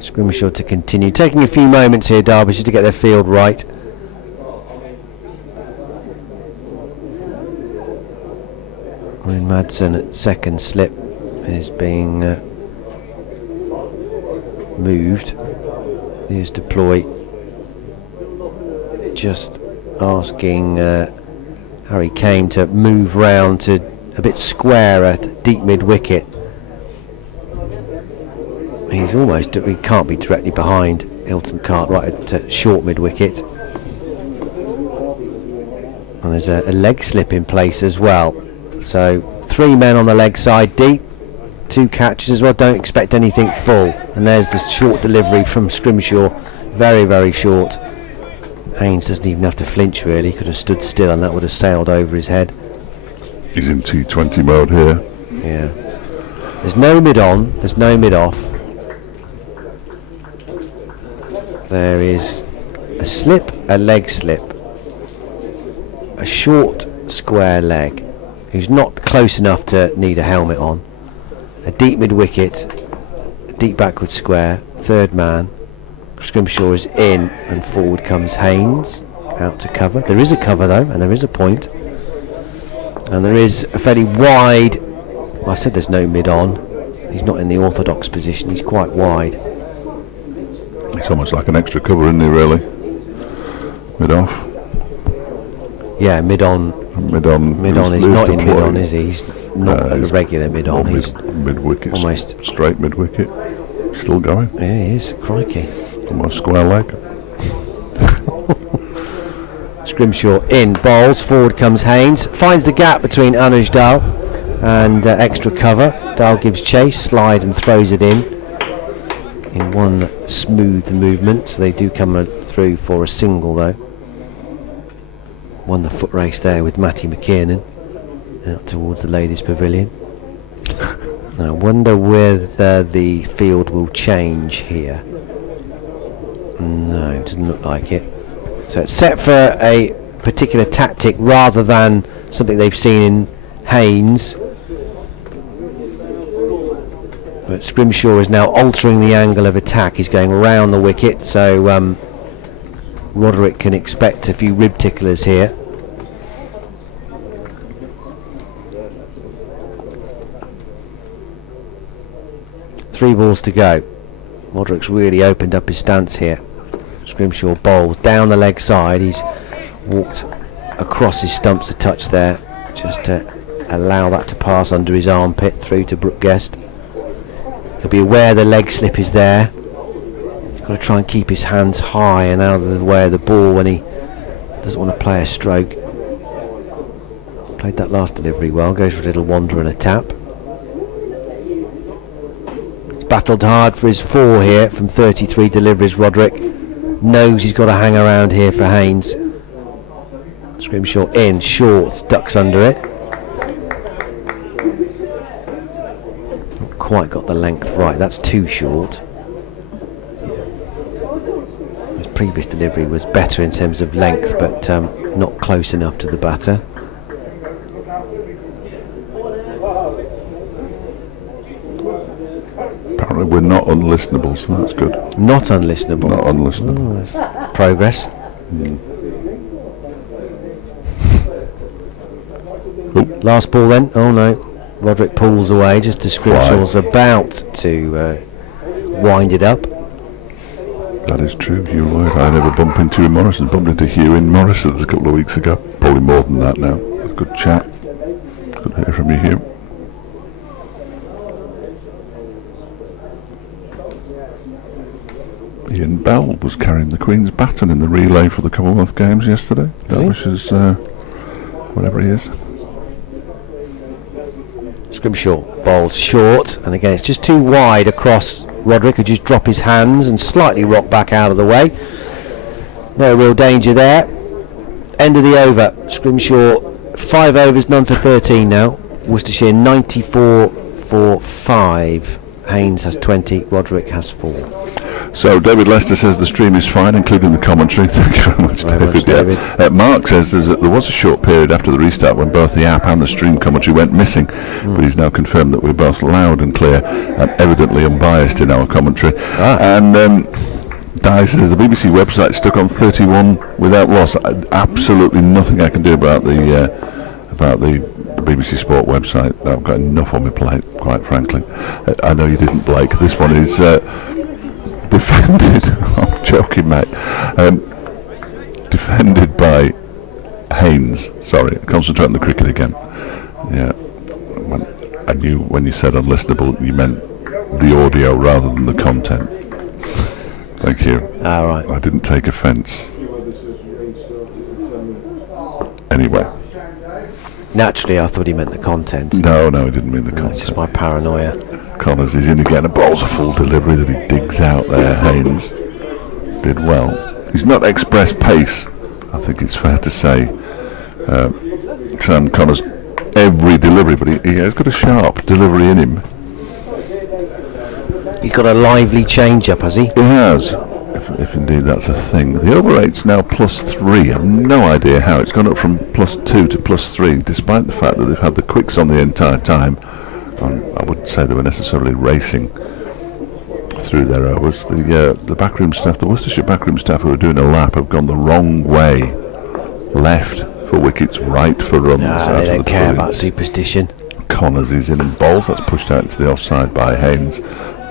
Scrimshaw to continue, taking a few moments here, Derbyshire, to get their field right. Ryan Madsen at second slip is being moved. Here's deploy, just asking Harry Kane to move round to a bit square at deep mid wicket. He's almost, he can't be directly behind Hilton Cartwright at short mid wicket. And there's a leg slip in place as well. So 3 men on the leg side deep, 2 catches as well. Don't expect anything full. And there's the short delivery from Scrimshaw, very, very short. Haynes doesn't even have to flinch really. He could have stood still and that would have sailed over his head. He's in T20 mode here. Yeah. There's no mid on, there's no mid off. There is a slip, a leg slip, a short square leg, who's not close enough to need a helmet on, a deep mid wicket, a deep backward square, third man, Scrimshaw is in, and forward comes Haynes, out to cover. There is a cover though, and there is a point. And there is a fairly wide, well, I said there's no mid-on. He's not in the orthodox position, he's quite wide. It's almost like an extra cover, isn't he, really? Mid-off. Yeah, mid-on. Mid-on. Mid-on is not in mid-on, is he? He's not a regular mid-on. He's mid-wicket. Almost straight mid-wicket. Still going. Yeah, he is. Crikey. Almost square leg. Scrimshaw in, bowls, forward comes Haynes, finds the gap between Anuj Dal and extra cover. Dal gives chase, slide and throws it in one smooth movement, so they do come through for a single though. Won the foot race there with Matty McKiernan out towards the ladies pavilion. I wonder whether the field will change here. No, it doesn't look like it. So it's set for a particular tactic rather than something they've seen in Haynes. But Scrimshaw is now altering the angle of attack. He's going round the wicket, so Roderick can expect a few rib ticklers here. Three balls to go. Roderick's really opened up his stance here. Scrimshaw bowls down the leg side. He's walked across his stumps a touch there, just to allow that to pass under his armpit through to Brooke Guest. He'll be aware the leg slip is there. He's got to try and keep his hands high and out of the way of the ball when he doesn't want to play a stroke. Played that last delivery well, goes for a little wander and a tap. He's battled hard for his 4 here from 33 deliveries. Roderick knows he's got to hang around here for Haynes. Scrimshaw in, short, ducks under it. Not quite got the length right, that's too short. His previous delivery was better in terms of length, but not close enough to the batter. Apparently we're not unlistenable, so that's good. Not unlistenable? Not unlistenable. Oh, that's progress. Last ball then. Oh no, Roderick pulls away just as Scrimshaw's about to wind it up. That is true, you're right. I never bump into Hugh Morris. I bumped into Hugh in Morris a couple of weeks ago. Probably more than that now. A good chat. Good to hear from you, Hugh. Ian Bell was carrying the Queen's baton in the relay for the Commonwealth Games yesterday. Derbyshire's whatever he is. Scrimshaw bowls short, and again it's just too wide across. Roderick could just drop his hands and slightly rock back out of the way. No real danger there. End of the over. Scrimshaw 5 overs, none for 13 now. Worcestershire 94 for 5. Haynes has 20, Roderick has 4. So David Lester says the stream is fine, including the commentary. Thank you very much, David. Mark says there was a short period after the restart when both the app and the stream commentary went missing, but he's now confirmed that we're both loud and clear and evidently unbiased in our commentary. And Di says the BBC website stuck on 31 without loss. Absolutely nothing I can do about the BBC Sport website. I've got enough on my plate, quite frankly. I know you didn't, Blake. This one is defended. I'm joking, mate. Defended by Haynes. Sorry, concentrate on the cricket again. Yeah, I knew when you said unlistenable, you meant the audio rather than the content. Thank you. All right. I didn't take offence. Anyway. Naturally, I thought he meant the content. No, he didn't mean the content. It's just my paranoia. Connors is in again and bowls a full delivery that he digs out there. Haynes did well. He's not express pace, I think it's fair to say. Sam Connors, every delivery, but he has got a sharp delivery in him. He's got a lively change-up, has he? He has, if indeed that's a thing. The over 8's now +3. I have no idea how it's gone up from +2 to +3, despite the fact that they've had the quicks on the entire time. I wouldn't say they were necessarily racing through their overs. The backroom staff, the Worcestershire backroom staff who are doing a lap, have gone the wrong way. Left for wickets, right for runs. No, they don't care about superstition. Connors is in and bowls. That's pushed out into the offside by Haynes.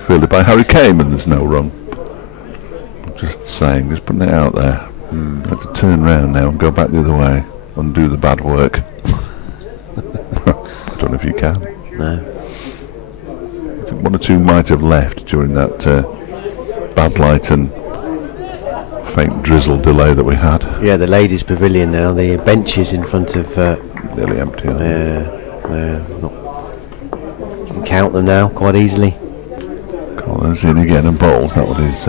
Fielded by Harry Kame, and there's no run. Just saying, just putting it out there. Have to turn round now and go back the other way. Undo the bad work. I don't know if you can. No. I think one or two might have left during that bad light and faint drizzle delay that we had. Yeah, the ladies' pavilion now. The benches in front of. Nearly empty. Aren't they? You can count them now quite easily. Collins in again and bowls. That one is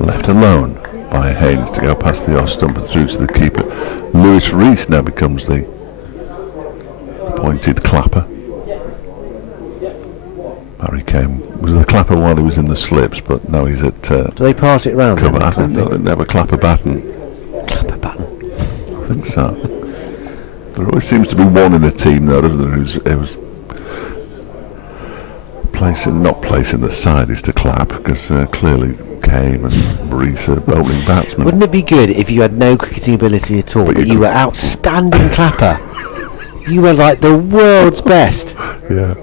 left alone by Haynes to go past the off stump and through to the keeper. Lewis Rees now becomes the appointed clapper. Harry Kame was the clapper while he was in the slips, but now he's at Do they pass it round? cover. I think they have a clapper baton. Clapper button. I think so. There always seems to be one in the team though, doesn't there, who's not placing the side is to clap, because clearly Kame and Rees are opening batsmen. Wouldn't it be good if you had no cricketing ability at all, but you were outstanding clapper? You were like the world's best. Yeah.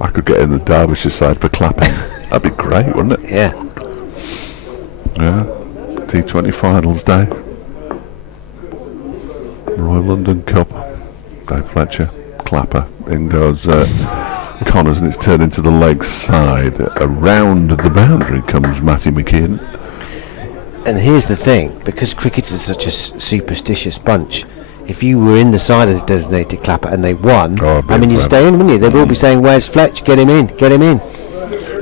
I could get in the Derbyshire side for clapping. That'd be great, wouldn't it? Yeah. Yeah. T20 finals day. Royal London Cup. Dave Fletcher, clapper. In goes Connors, and it's turned into the leg side. Around the boundary comes Matty McKeon. And here's the thing, because cricket is such a superstitious bunch, if you were in the side as designated clapper and they won, you'd stay in, wouldn't you? They'd all be saying, "Where's Fletch? Get him in, get him in."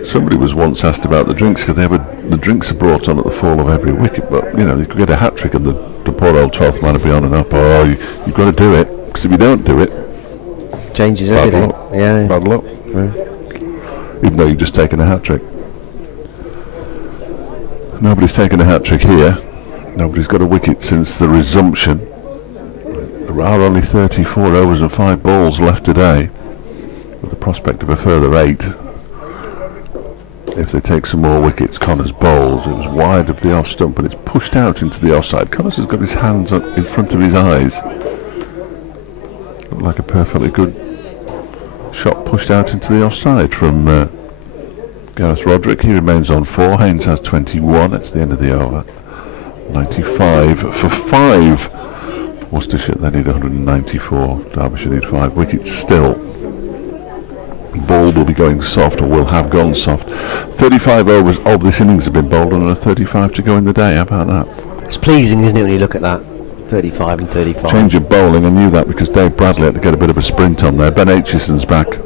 Somebody was once asked about the drinks, because the drinks are brought on at the fall of every wicket, but you could get a hat trick and the poor old 12th man would be on and up. Oh, you've got to do it, because if you don't do it, changes bad everything. luck. Yeah. Bad luck. Yeah. Even though you've just taken a hat trick. Nobody's taken a hat trick here. Nobody's got a wicket since the resumption. There are only 34 overs and 5 balls left today, with the prospect of a further 8. If they take some more wickets, Connors bowls. It was wide of the off stump, and it's pushed out into the offside. Connors has got his hands in front of his eyes. Looked like a perfectly good shot pushed out into the offside from Gareth Roderick. He remains on 4. Haynes has 21. It's the end of the over. 95 for 5. Worcestershire, they need 194. Derbyshire need 5 wickets still. Ball will be going soft, or will have gone soft. 35 overs of this innings have been bowled, and there are 35 to go in the day. How about that? It's pleasing, isn't it, when you look at that? 35 and 35. Change of bowling, I knew that because Dave Bradley had to get a bit of a sprint on there. Ben Aitchison's back.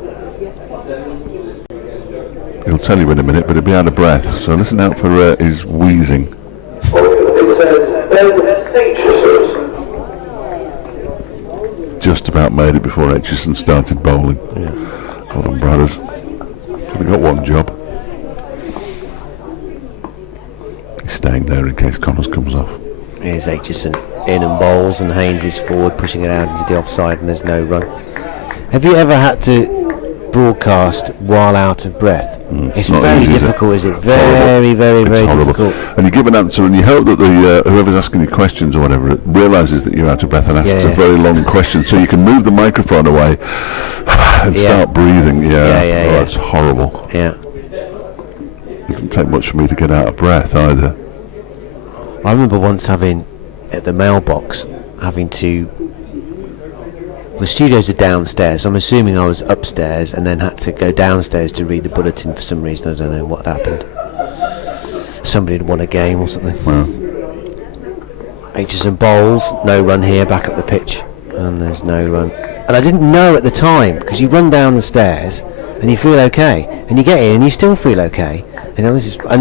He'll tell you in a minute, but he'll be out of breath, so listen out for his wheezing. Just about made it before Aitchison started bowling. Yeah. Hold on, brothers. We've got one job. He's staying there in case Connors comes off. Here's Aitchison in and bowls, and Haynes is forward, pushing it out into the offside, and there's no run. Have you ever had to broadcast while out of breath? It's very difficult, is it? Very, very, very difficult. And you give an answer, and you hope that the whoever's asking you questions or whatever realises that you're out of breath and asks a very long question, so you can move the microphone away and start breathing. It's horrible. Yeah. It doesn't take much for me to get out of breath either. I remember once having, at the mailbox, having to... The studios are downstairs. I'm assuming I was upstairs and then had to go downstairs to read the bulletin for some reason. I don't know what happened. Somebody had won a game or something. Well. Aitchison bowls, no run here, back up the pitch, and there's no run. And I didn't know at the time, because you run down the stairs and you feel okay, and you get in and you still feel okay. And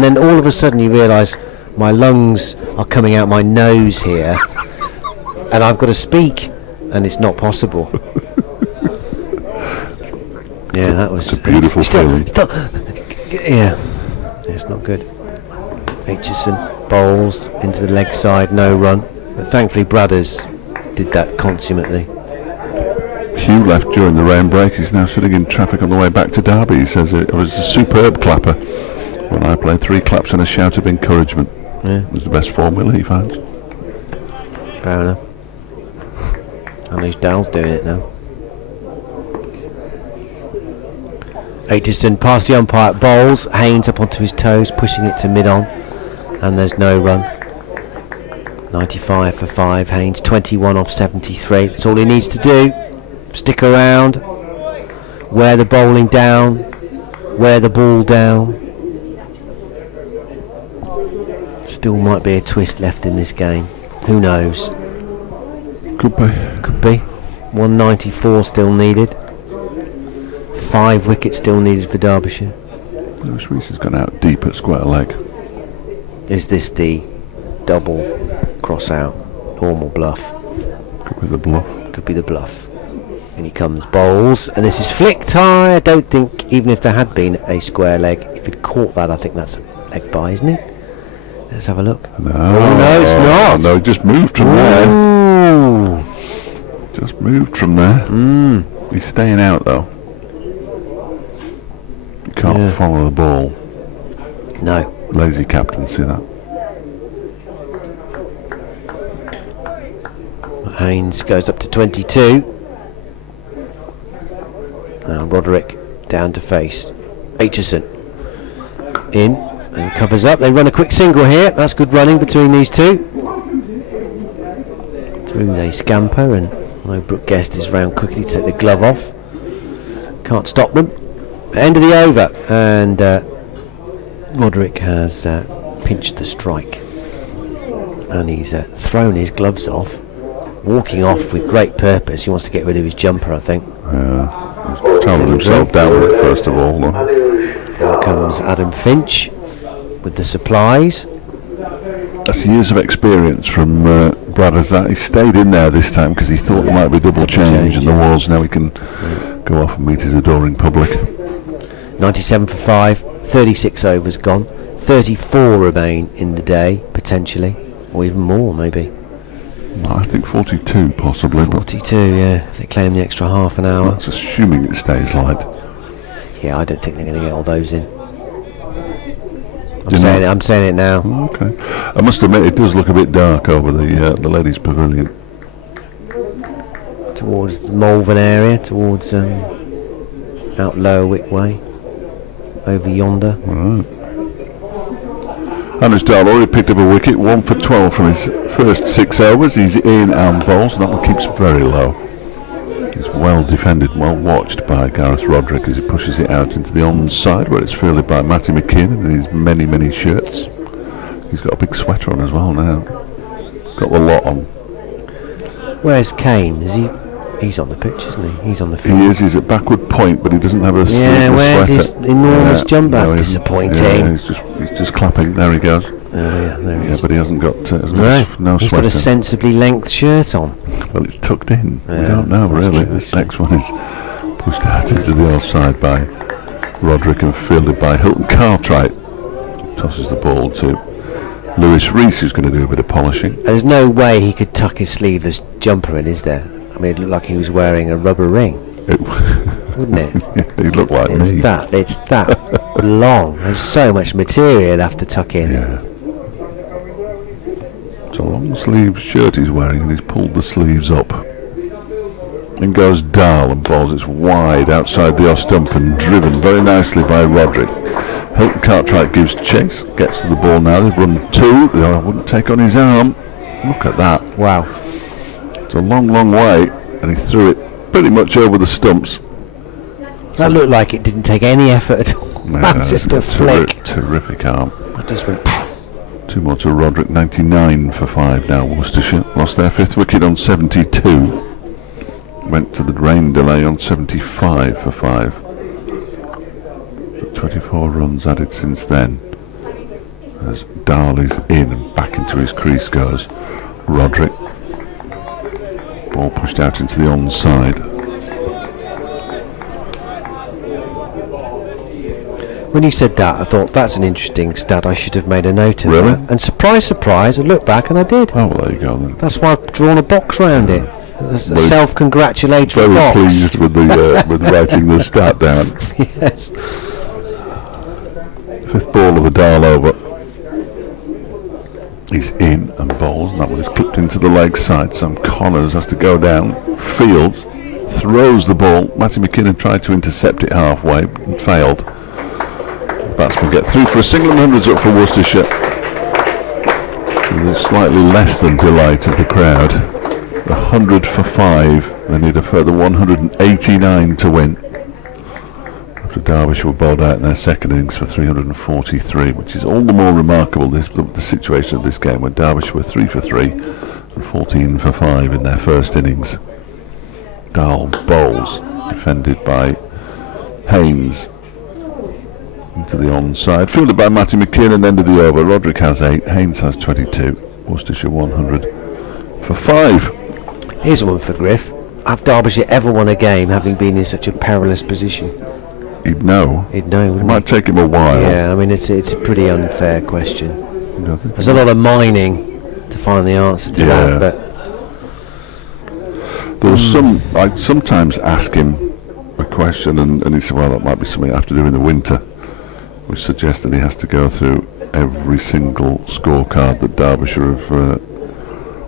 then all of a sudden you realise my lungs are coming out my nose here, and I've got to speak. And it's not possible. Yeah, that was... It's a beautiful feeling. Yeah, it's not good. Aitchison bowls into the leg side, no run. But thankfully Bradders did that consummately. Hugh left during the rain break. He's now sitting in traffic on the way back to Derby. He says it was a superb clapper. When I play, 3 claps and a shout of encouragement. Yeah. It was the best formula he finds. Fair enough. And his Dale's doing it now. Aitchison past the umpire, bowls. Haynes up onto his toes, pushing it to mid-on. And there's no run. 95 for 5. Haynes 21 off 73. That's all he needs to do. Stick around. Wear the bowling down. Wear the ball down. Still might be a twist left in this game. Who knows? Could be. Could be. 194 still needed. 5 wickets still needed for Derbyshire. Lewis Reese has gone out deep at square leg. Is this the double cross out? Normal bluff? Could be the bluff. Could be the bluff. And he comes, bowls, and this is flicked high. I don't think, even if there had been a square leg, if he'd caught that, I think that's a leg by, isn't it? Let's have a look. No, no, it's not. No, it just moved from there. Just moved from there. He's staying out though. You can't follow the ball. No. Lazy captain, see that? Haynes goes up to 22. Now Roderick down to face. Aitchison in and covers up. They run a quick single here. That's good running between these two. Through they scamper, and Brooke Guest is round quickly to take the glove off. Can't stop them. End of the over, and Roderick has pinched the strike, and he's thrown his gloves off, walking off with great purpose. He wants to get rid of his jumper, I think. Yeah, he's towing himself down with it first of all. Here comes Adam Finch with the supplies. That's years of experience from Brad Azat. He stayed in there this time because he thought there might be double change in the walls. Now he can go off and meet his adoring public. 97 for 5, 36 overs gone, 34 remain in the day, potentially, or even more maybe. I think 42 possibly. 42, yeah, if they claim the extra half an hour. That's assuming it stays light. Yeah, I don't think they're going to get all those in. I'm saying it now. Okay. I must admit it does look a bit dark over the ladies' pavilion. Towards the Malvern area, towards out Lower Wick Way, over yonder. Right. Anders Dahl already picked up a wicket, 1 for 12 from his first 6 overs. He's in and bowls, and that one keeps very low. He's well defended, well watched by Gareth Roderick as he pushes it out into the onside, where it's fielded by Matty McKinnon in his many, many shirts. He's got a big sweater on as well now. Got the lot on. Where's Kane? Is he? He's on the pitch, isn't he? He's on the field. He is. He's at backward point, but he doesn't have a where's sweater. His enormous jumper? That's disappointing. Yeah, he's just clapping. There he goes. There he is. But he hasn't got no He's sweater. got a sensibly length shirt on. Well, it's tucked in. We don't know really. This next one is pushed out into the offside by Roderick and fielded by Hilton Cartwright. Tosses the ball to Lewis Reese, who's going to do a bit of polishing. There's no way he could tuck his sleeveless jumper in, is there? I mean, it looked like he was wearing a rubber ring, wouldn't it? He looked like It's me. It's that long. There's so much material he'd have to tuck in. Yeah. It's a long sleeve shirt he's wearing, and he's pulled the sleeves up. In goes Dahl and bowls it wide outside the off stump and driven very nicely by Roderick. Hilton Cartwright gives chase, gets to the ball now. They've run 2. The other wouldn't take on his arm. Look at that. Wow. It's a long, long way, and he threw it pretty much over the stumps. That looked like it didn't take any effort at all. That was just a flick. Terrific arm. I just went. 2 more to Roderick. 99 for 5 now. Worcestershire lost their 5th wicket on 72. Went to the rain delay on 75 for 5. 24 runs added since then. As Dahl is in and back into his crease goes Roderick. Ball pushed out into the onside. When you said that, I thought that's an interesting stat. I should have made a note of Really? that. And surprise, surprise, I looked back and I did. Oh, well, there you go then. That's why I've drawn a box round it. It's a Very- self-congratulatory Very box. pleased with the with writing the stat down. Yes. Fifth ball of the Darl over. He's in and bowls, and that one is clipped into the leg side. Sam Connors has to go down. Fields throws the ball. Matty McKinnon tried to intercept it halfway and failed. The batsmen get through for a single, and hundreds up for Worcestershire. With slightly less than delight of the crowd. 100 for 5. They need a further 189 to win. After Derbyshire were bowled out in their second innings for 343, which is all the more remarkable, the situation of this game, when Derbyshire were 3 for 3 and 14 for 5 in their first innings. Dahl bowls, defended by Haynes. Into the onside, fielded by Matty McKinnon, end of the over. Roderick has 8, Haynes has 22. Worcestershire 100 for 5. Here's one for Griff. Have Derbyshire ever won a game having been in such a perilous position? He'd know. He'd know. It might take him a while. Yeah, I mean it's a pretty unfair question. Nothing. There's a lot of mining to find the answer to that, but there was some. I sometimes ask him a question, and he said, "Well, that might be something I have to do in the winter," which suggests that he has to go through every single scorecard that Derbyshire have.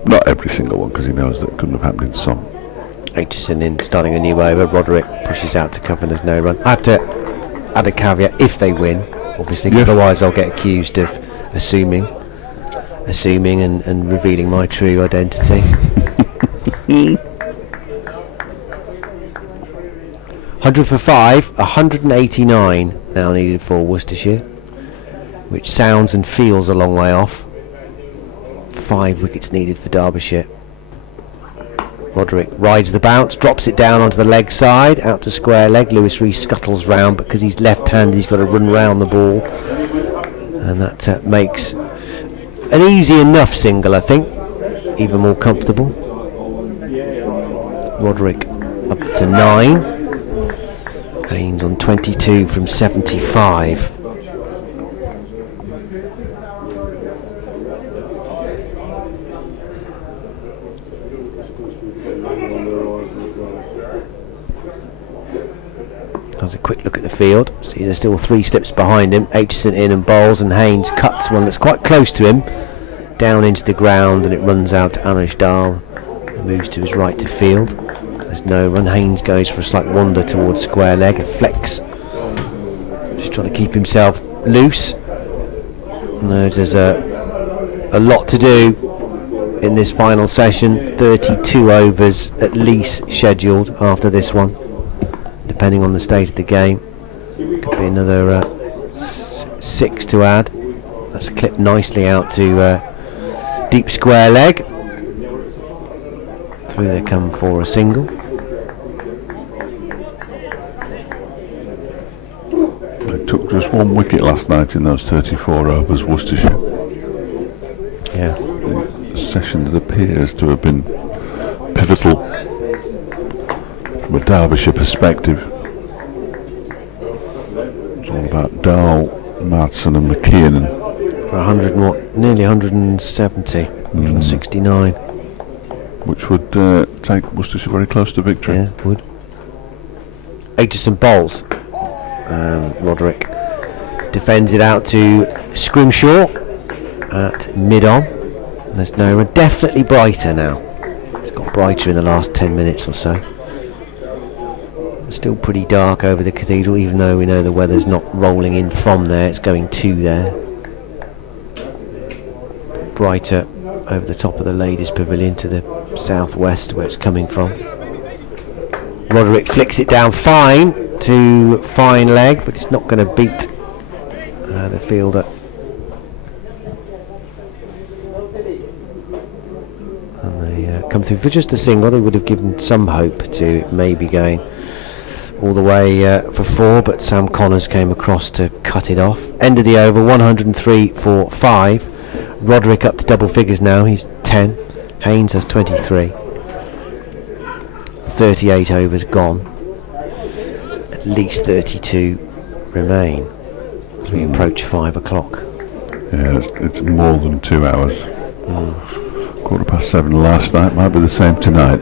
Not every single one, because he knows that it couldn't have happened in some. Aitchison in, starting a new over. Roderick pushes out to cover, there's no run. I have to add a caveat, if they win, obviously, Yes. otherwise I'll get accused of assuming and revealing my true identity. 100 for 5, 189 now needed for Worcestershire, which sounds and feels a long way off. 5 wickets needed for Derbyshire. Roderick rides the bounce, drops it down onto the leg side, out to square leg. Lewis Rees scuttles round, but because he's left-handed, he's got to run round the ball, and that makes an easy enough single, I think, even more comfortable. Roderick up to 9. Haynes on 22 from 75. Has a quick look at the field. See, there's still 3 steps behind him. Aitchison in and bowls, and Haynes cuts one that's quite close to him down into the ground, and it runs out to Anush Dahl. Moves to his right to field. There's no run. Haynes goes for a slight wander towards square leg, a flex, just trying to keep himself loose. And there's a lot to do in this final session. 32 overs at least scheduled after this one, depending on the state of the game. Could be another 6 to add. That's clipped nicely out to deep square leg. Through they come for a single. They took just 1 wicket last night in those 34 overs, Worcestershire. Yeah. A session that appears to have been pivotal from a Derbyshire perspective. It's all about Dahl, Madsen and McKinnon. For 100 and what? Nearly 170. 169. Which would take Worcestershire very close to victory. Yeah, would. Aitchison bowls. Roderick defends it out to Scrimshaw at mid-on. There's no run. Definitely brighter now. It's got brighter in the last 10 minutes or so. It's still pretty dark over the cathedral, even though we know the weather's not rolling in from there, it's going to there. Brighter over the top of the Ladies' Pavilion to the southwest where it's coming from. Roderick flicks it down fine to fine leg, but it's not going to beat the fielder. And they come through for just a single. They would have given some hope to maybe going all the way for 4, but Sam Connors came across to cut it off. End of the over, 103 for 5. Roderick up to double figures now, he's 10. Haynes has 23. 38 overs gone. At least 32 remain as we approach 5 o'clock. Yeah, it's more than 2 hours. 7:15 last night, might be the same tonight.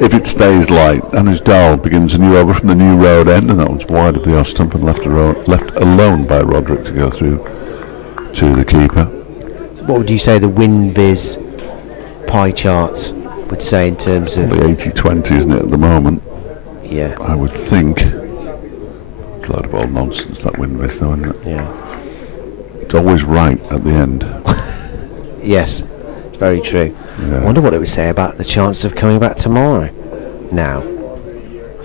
if it stays light. Anus Dahl begins a new over from the new road end, and that one's wide of the off stump and left alone by Roderick to go through to the keeper. So what would you say the WinViz pie charts would say in terms of... The 80-20, isn't it, at the moment? Yeah. I would think. It's a load of old nonsense, that WinViz, though, isn't it? Yeah. It's always right at the end. Yes, it's very true. Yeah. I wonder what it would say about the chance of coming back tomorrow. Now.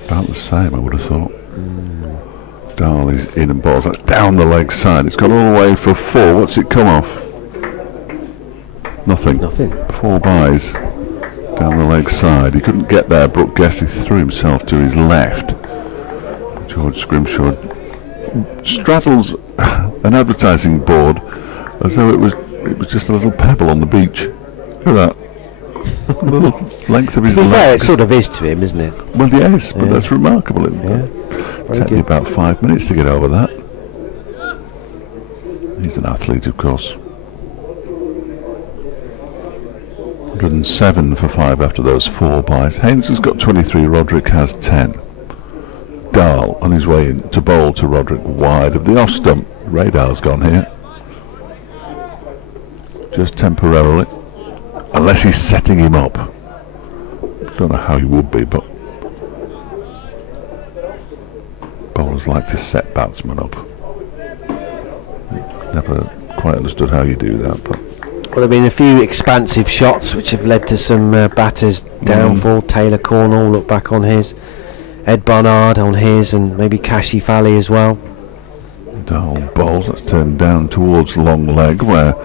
About the same, I would have thought. Dahl is in and balls. That's down the leg side. It's gone all the way for 4. What's it come off? Nothing. 4 buys down the leg side. He couldn't get there. Brooke Guest, he threw himself to his left. George Scrimshaw straddles an advertising board as though it was just a little pebble on the beach. Look at that. A little length of his legs. Fair, it sort of is to him, isn't it? Well, yes, but that's remarkable. Yeah. Take me about 5 minutes to get over that. He's an athlete, of course. 107 for 5 after those 4 buys. Haynes has got 23, Roderick has 10. Dahl on his way in to bowl to Roderick wide of the off stump. Radar's gone here. Just temporarily. Unless he's setting him up. Don't know how he would be, but bowlers like to set batsmen up. Never quite understood how you do that, but... Well, there have been a few expansive shots which have led to some batters' downfall. Taylor Cornell, look back on his. Ed Barnard on his, and maybe Kashi Fali as well. Dahl bowls, that's turned down towards long leg where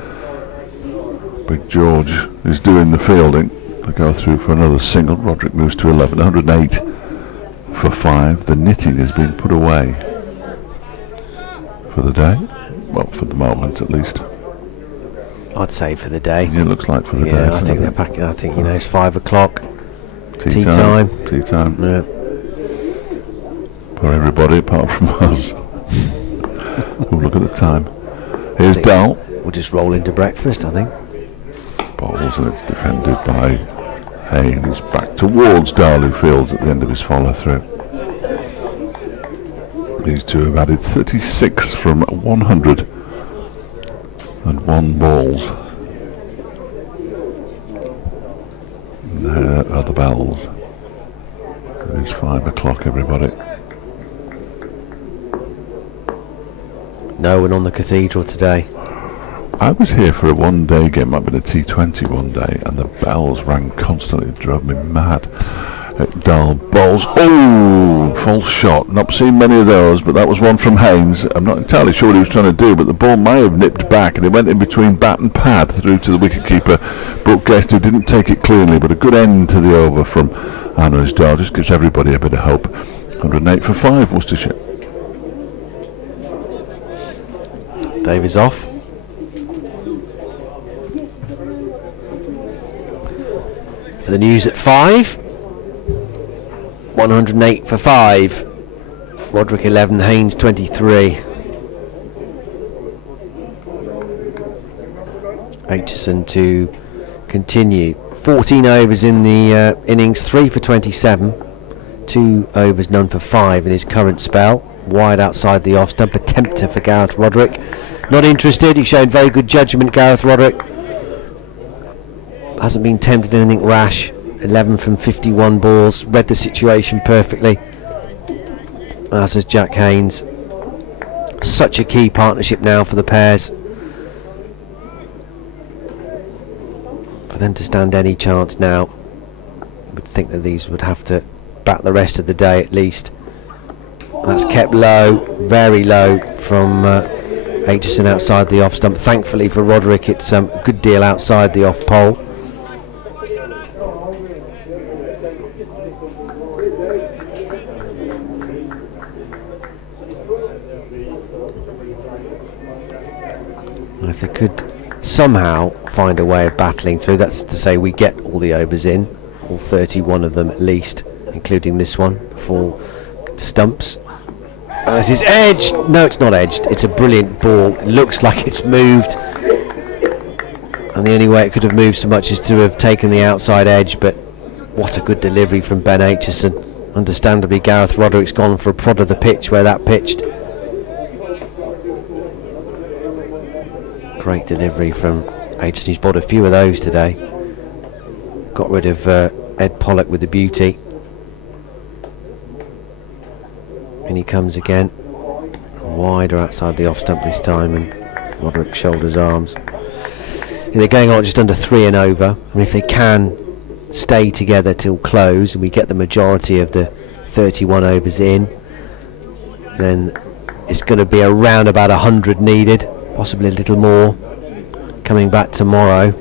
Big George is doing the fielding. They go through for another single. Roderick moves to 11, 108 for 5. The knitting has been put away for the day. Well, for the moment at least. I'd say for the day. Yeah, it looks like for the day. Yeah, I think they're back. I think, you know, it's 5 o'clock. Tea time. time. Tea time. Yeah. For everybody apart from us. We'll look at the time. Here's Dahl. We'll just roll into breakfast, I think. Bowls, and it's defended by Haynes. Back towards Dahl, who fields at the end of his follow through. These two have added 36 from 101 balls. And there are the bells. It is 5 o'clock, everybody. No one on the cathedral today. I was here for a one-day game, might have been a T20 one day, and the bells rang constantly. It drove me mad. Dahl bowls. Oh, false shot. Not seen many of those, but that was one from Haynes. I'm not entirely sure what he was trying to do, but the ball may have nipped back, and it went in between bat and pad through to the wicketkeeper, Brooke Guest, who didn't take it cleanly, but a good end to the over from Anus Dahl. Just gives everybody a bit of hope. 108 for 5, Worcestershire. Dave is off. For the news at 5. 108 for 5. Roderick 11, Haynes 23. Aitchison to continue. 14 overs in the innings, 3 for 27. 2 overs, none for 5 in his current spell. Wide outside the off stump, a tempter for Gareth Roderick. Not interested. He showed very good judgment, Gareth Roderick. Hasn't been tempted anything rash. 11 from 51 balls. Read the situation perfectly, as has Jack Haynes. Such a key partnership now for the pairs. For them to stand any chance now, I would think that these would have to bat the rest of the day at least. That's kept low, very low from Aitchison outside the off stump. Thankfully for Roderick, it's a good deal outside the off pole. And if they could somehow find a way of battling through, that's to say we get all the overs in, all 31 of them at least, including this one, 4 stumps. This is edged. No, it's not edged. It's a brilliant ball. It looks like it's moved, and the only way it could have moved so much is to have taken the outside edge, but What a good delivery from Ben Aitchison. Understandably, Gareth Roderick's gone for a prod of the pitch where that pitched. Great delivery from Aitchison. He's bought a few of those today. Got rid of Ed Pollock with the beauty. And he comes again. Wider outside the off stump this time, and Roderick shoulders arms. They're going on just under 3 and over. And if they can stay together till close and we get the majority of the 31 overs in, then it's going to be around about 100 needed, possibly a little more coming back tomorrow.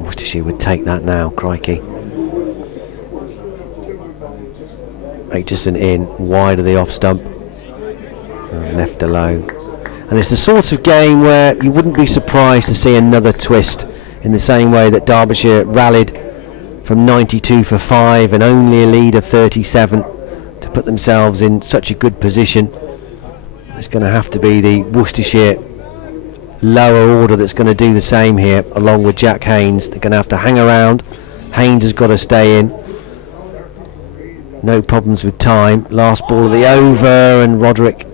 Worcestershire would take that now, crikey. Aitchison in, wide of the off stump, and left alone. And it's the sort of game where you wouldn't be surprised to see another twist, in the same way that Derbyshire rallied from 92 for 5 and only a lead of 37 to put themselves in such a good position. It's going to have to be the Worcestershire lower order that's going to do the same here, along with Jack Haynes. They're going to have to hang around. Haynes has got to stay in. No problems with time. Last ball of the over, and Roderick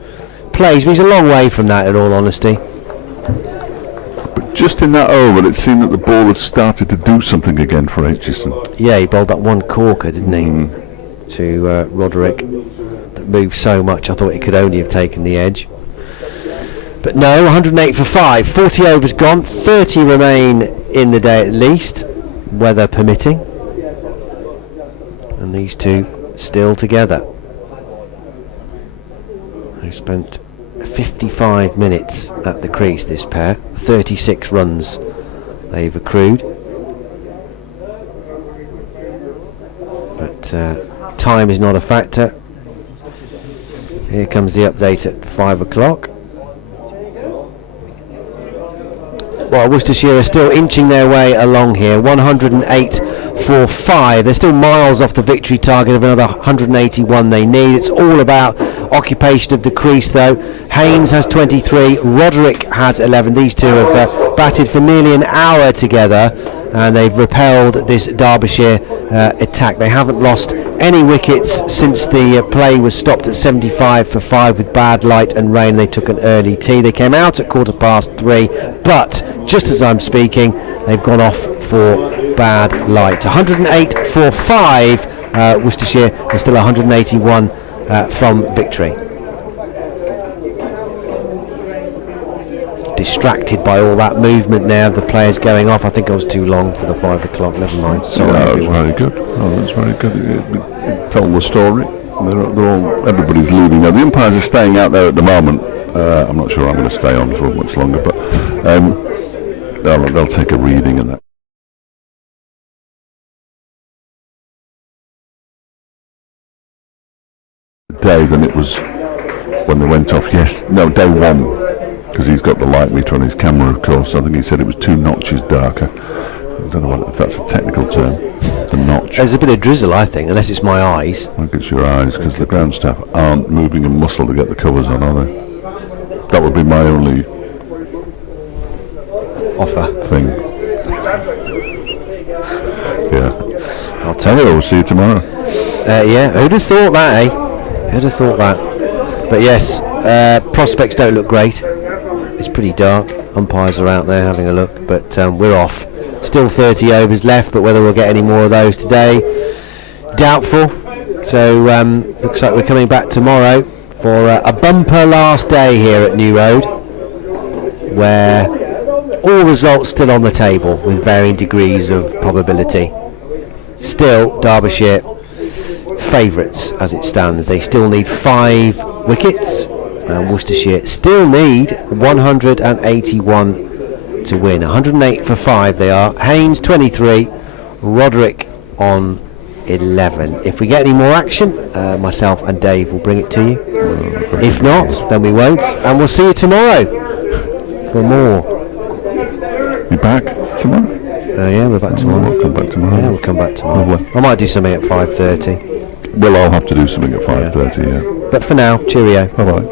plays, but he's a long way from that, in all honesty. But just in that over, it seemed that the ball had started to do something again for Aitchison. Yeah, he bowled that one corker, didn't he, to Roderick, that moved so much I thought he could only have taken the edge. But no, 108 for 5, 40 overs gone, 30 remain in the day at least, weather permitting. And these two still together. They spent 55 minutes at the crease, this pair. 36 runs they've accrued. But time is not a factor. Here comes the update at 5 o'clock. Well, Worcestershire are still inching their way along here. 108 for 5. They're still miles off the victory target of another 181 they need. It's all about occupation of the crease, though. Haynes has 23, Roderick has 11. These two have batted for nearly an hour together, and they've repelled this Derbyshire attack. They haven't lost any wickets since the play was stopped at 75 for 5 with bad light and rain. They took an early tea. They came out at 3:15, but just as I'm speaking, they've gone off for bad light. 108 for 5. Worcestershire is still 181 from victory. Distracted by all that movement now, the players going off. I think I was too long for the 5 o'clock. Never mind. Sorry. Yeah, that was very good. Oh, that was very good. It told the story. Everybody's leaving now. The umpires are staying out there at the moment. I'm not sure I'm going to stay on for much longer, but they'll take a reading and that. Day than it was when they went off. Day 1, because he's got the light meter on his camera, of course. I think he said it was 2 notches darker. I don't know if that's a technical term, the notch. There's a bit of drizzle, I think, unless it's my eyes. I think it's your eyes, because the ground staff aren't moving a muscle to get the covers on, are they? That would be my only offer thing. Yeah. I'll tell you, we'll see you tomorrow. Yeah, who'd have thought that, eh? Who'd have thought that? But yes, prospects don't look great. It's pretty dark. Umpires are out there having a look, but we're off. Still 30 overs left, but whether we'll get any more of those today, doubtful. So looks like we're coming back tomorrow for a bumper last day here at New Road, where all results still on the table with varying degrees of probability. Still, Derbyshire favourites as it stands. They still need 5 wickets, and Worcestershire still need 181 to win. 108 for 5 they are. Haynes 23, Roderick on 11. If we get any more action, myself and Dave will bring it to you. If not, then we won't, and we'll see you tomorrow for more. You back tomorrow? Yeah, we're back tomorrow. We'll come back tomorrow. Yeah, we'll come back tomorrow. Lovely. I might do something at 5:30. Well, I'll have to do something at 5:30, yeah. But for now, cheerio. Bye-bye.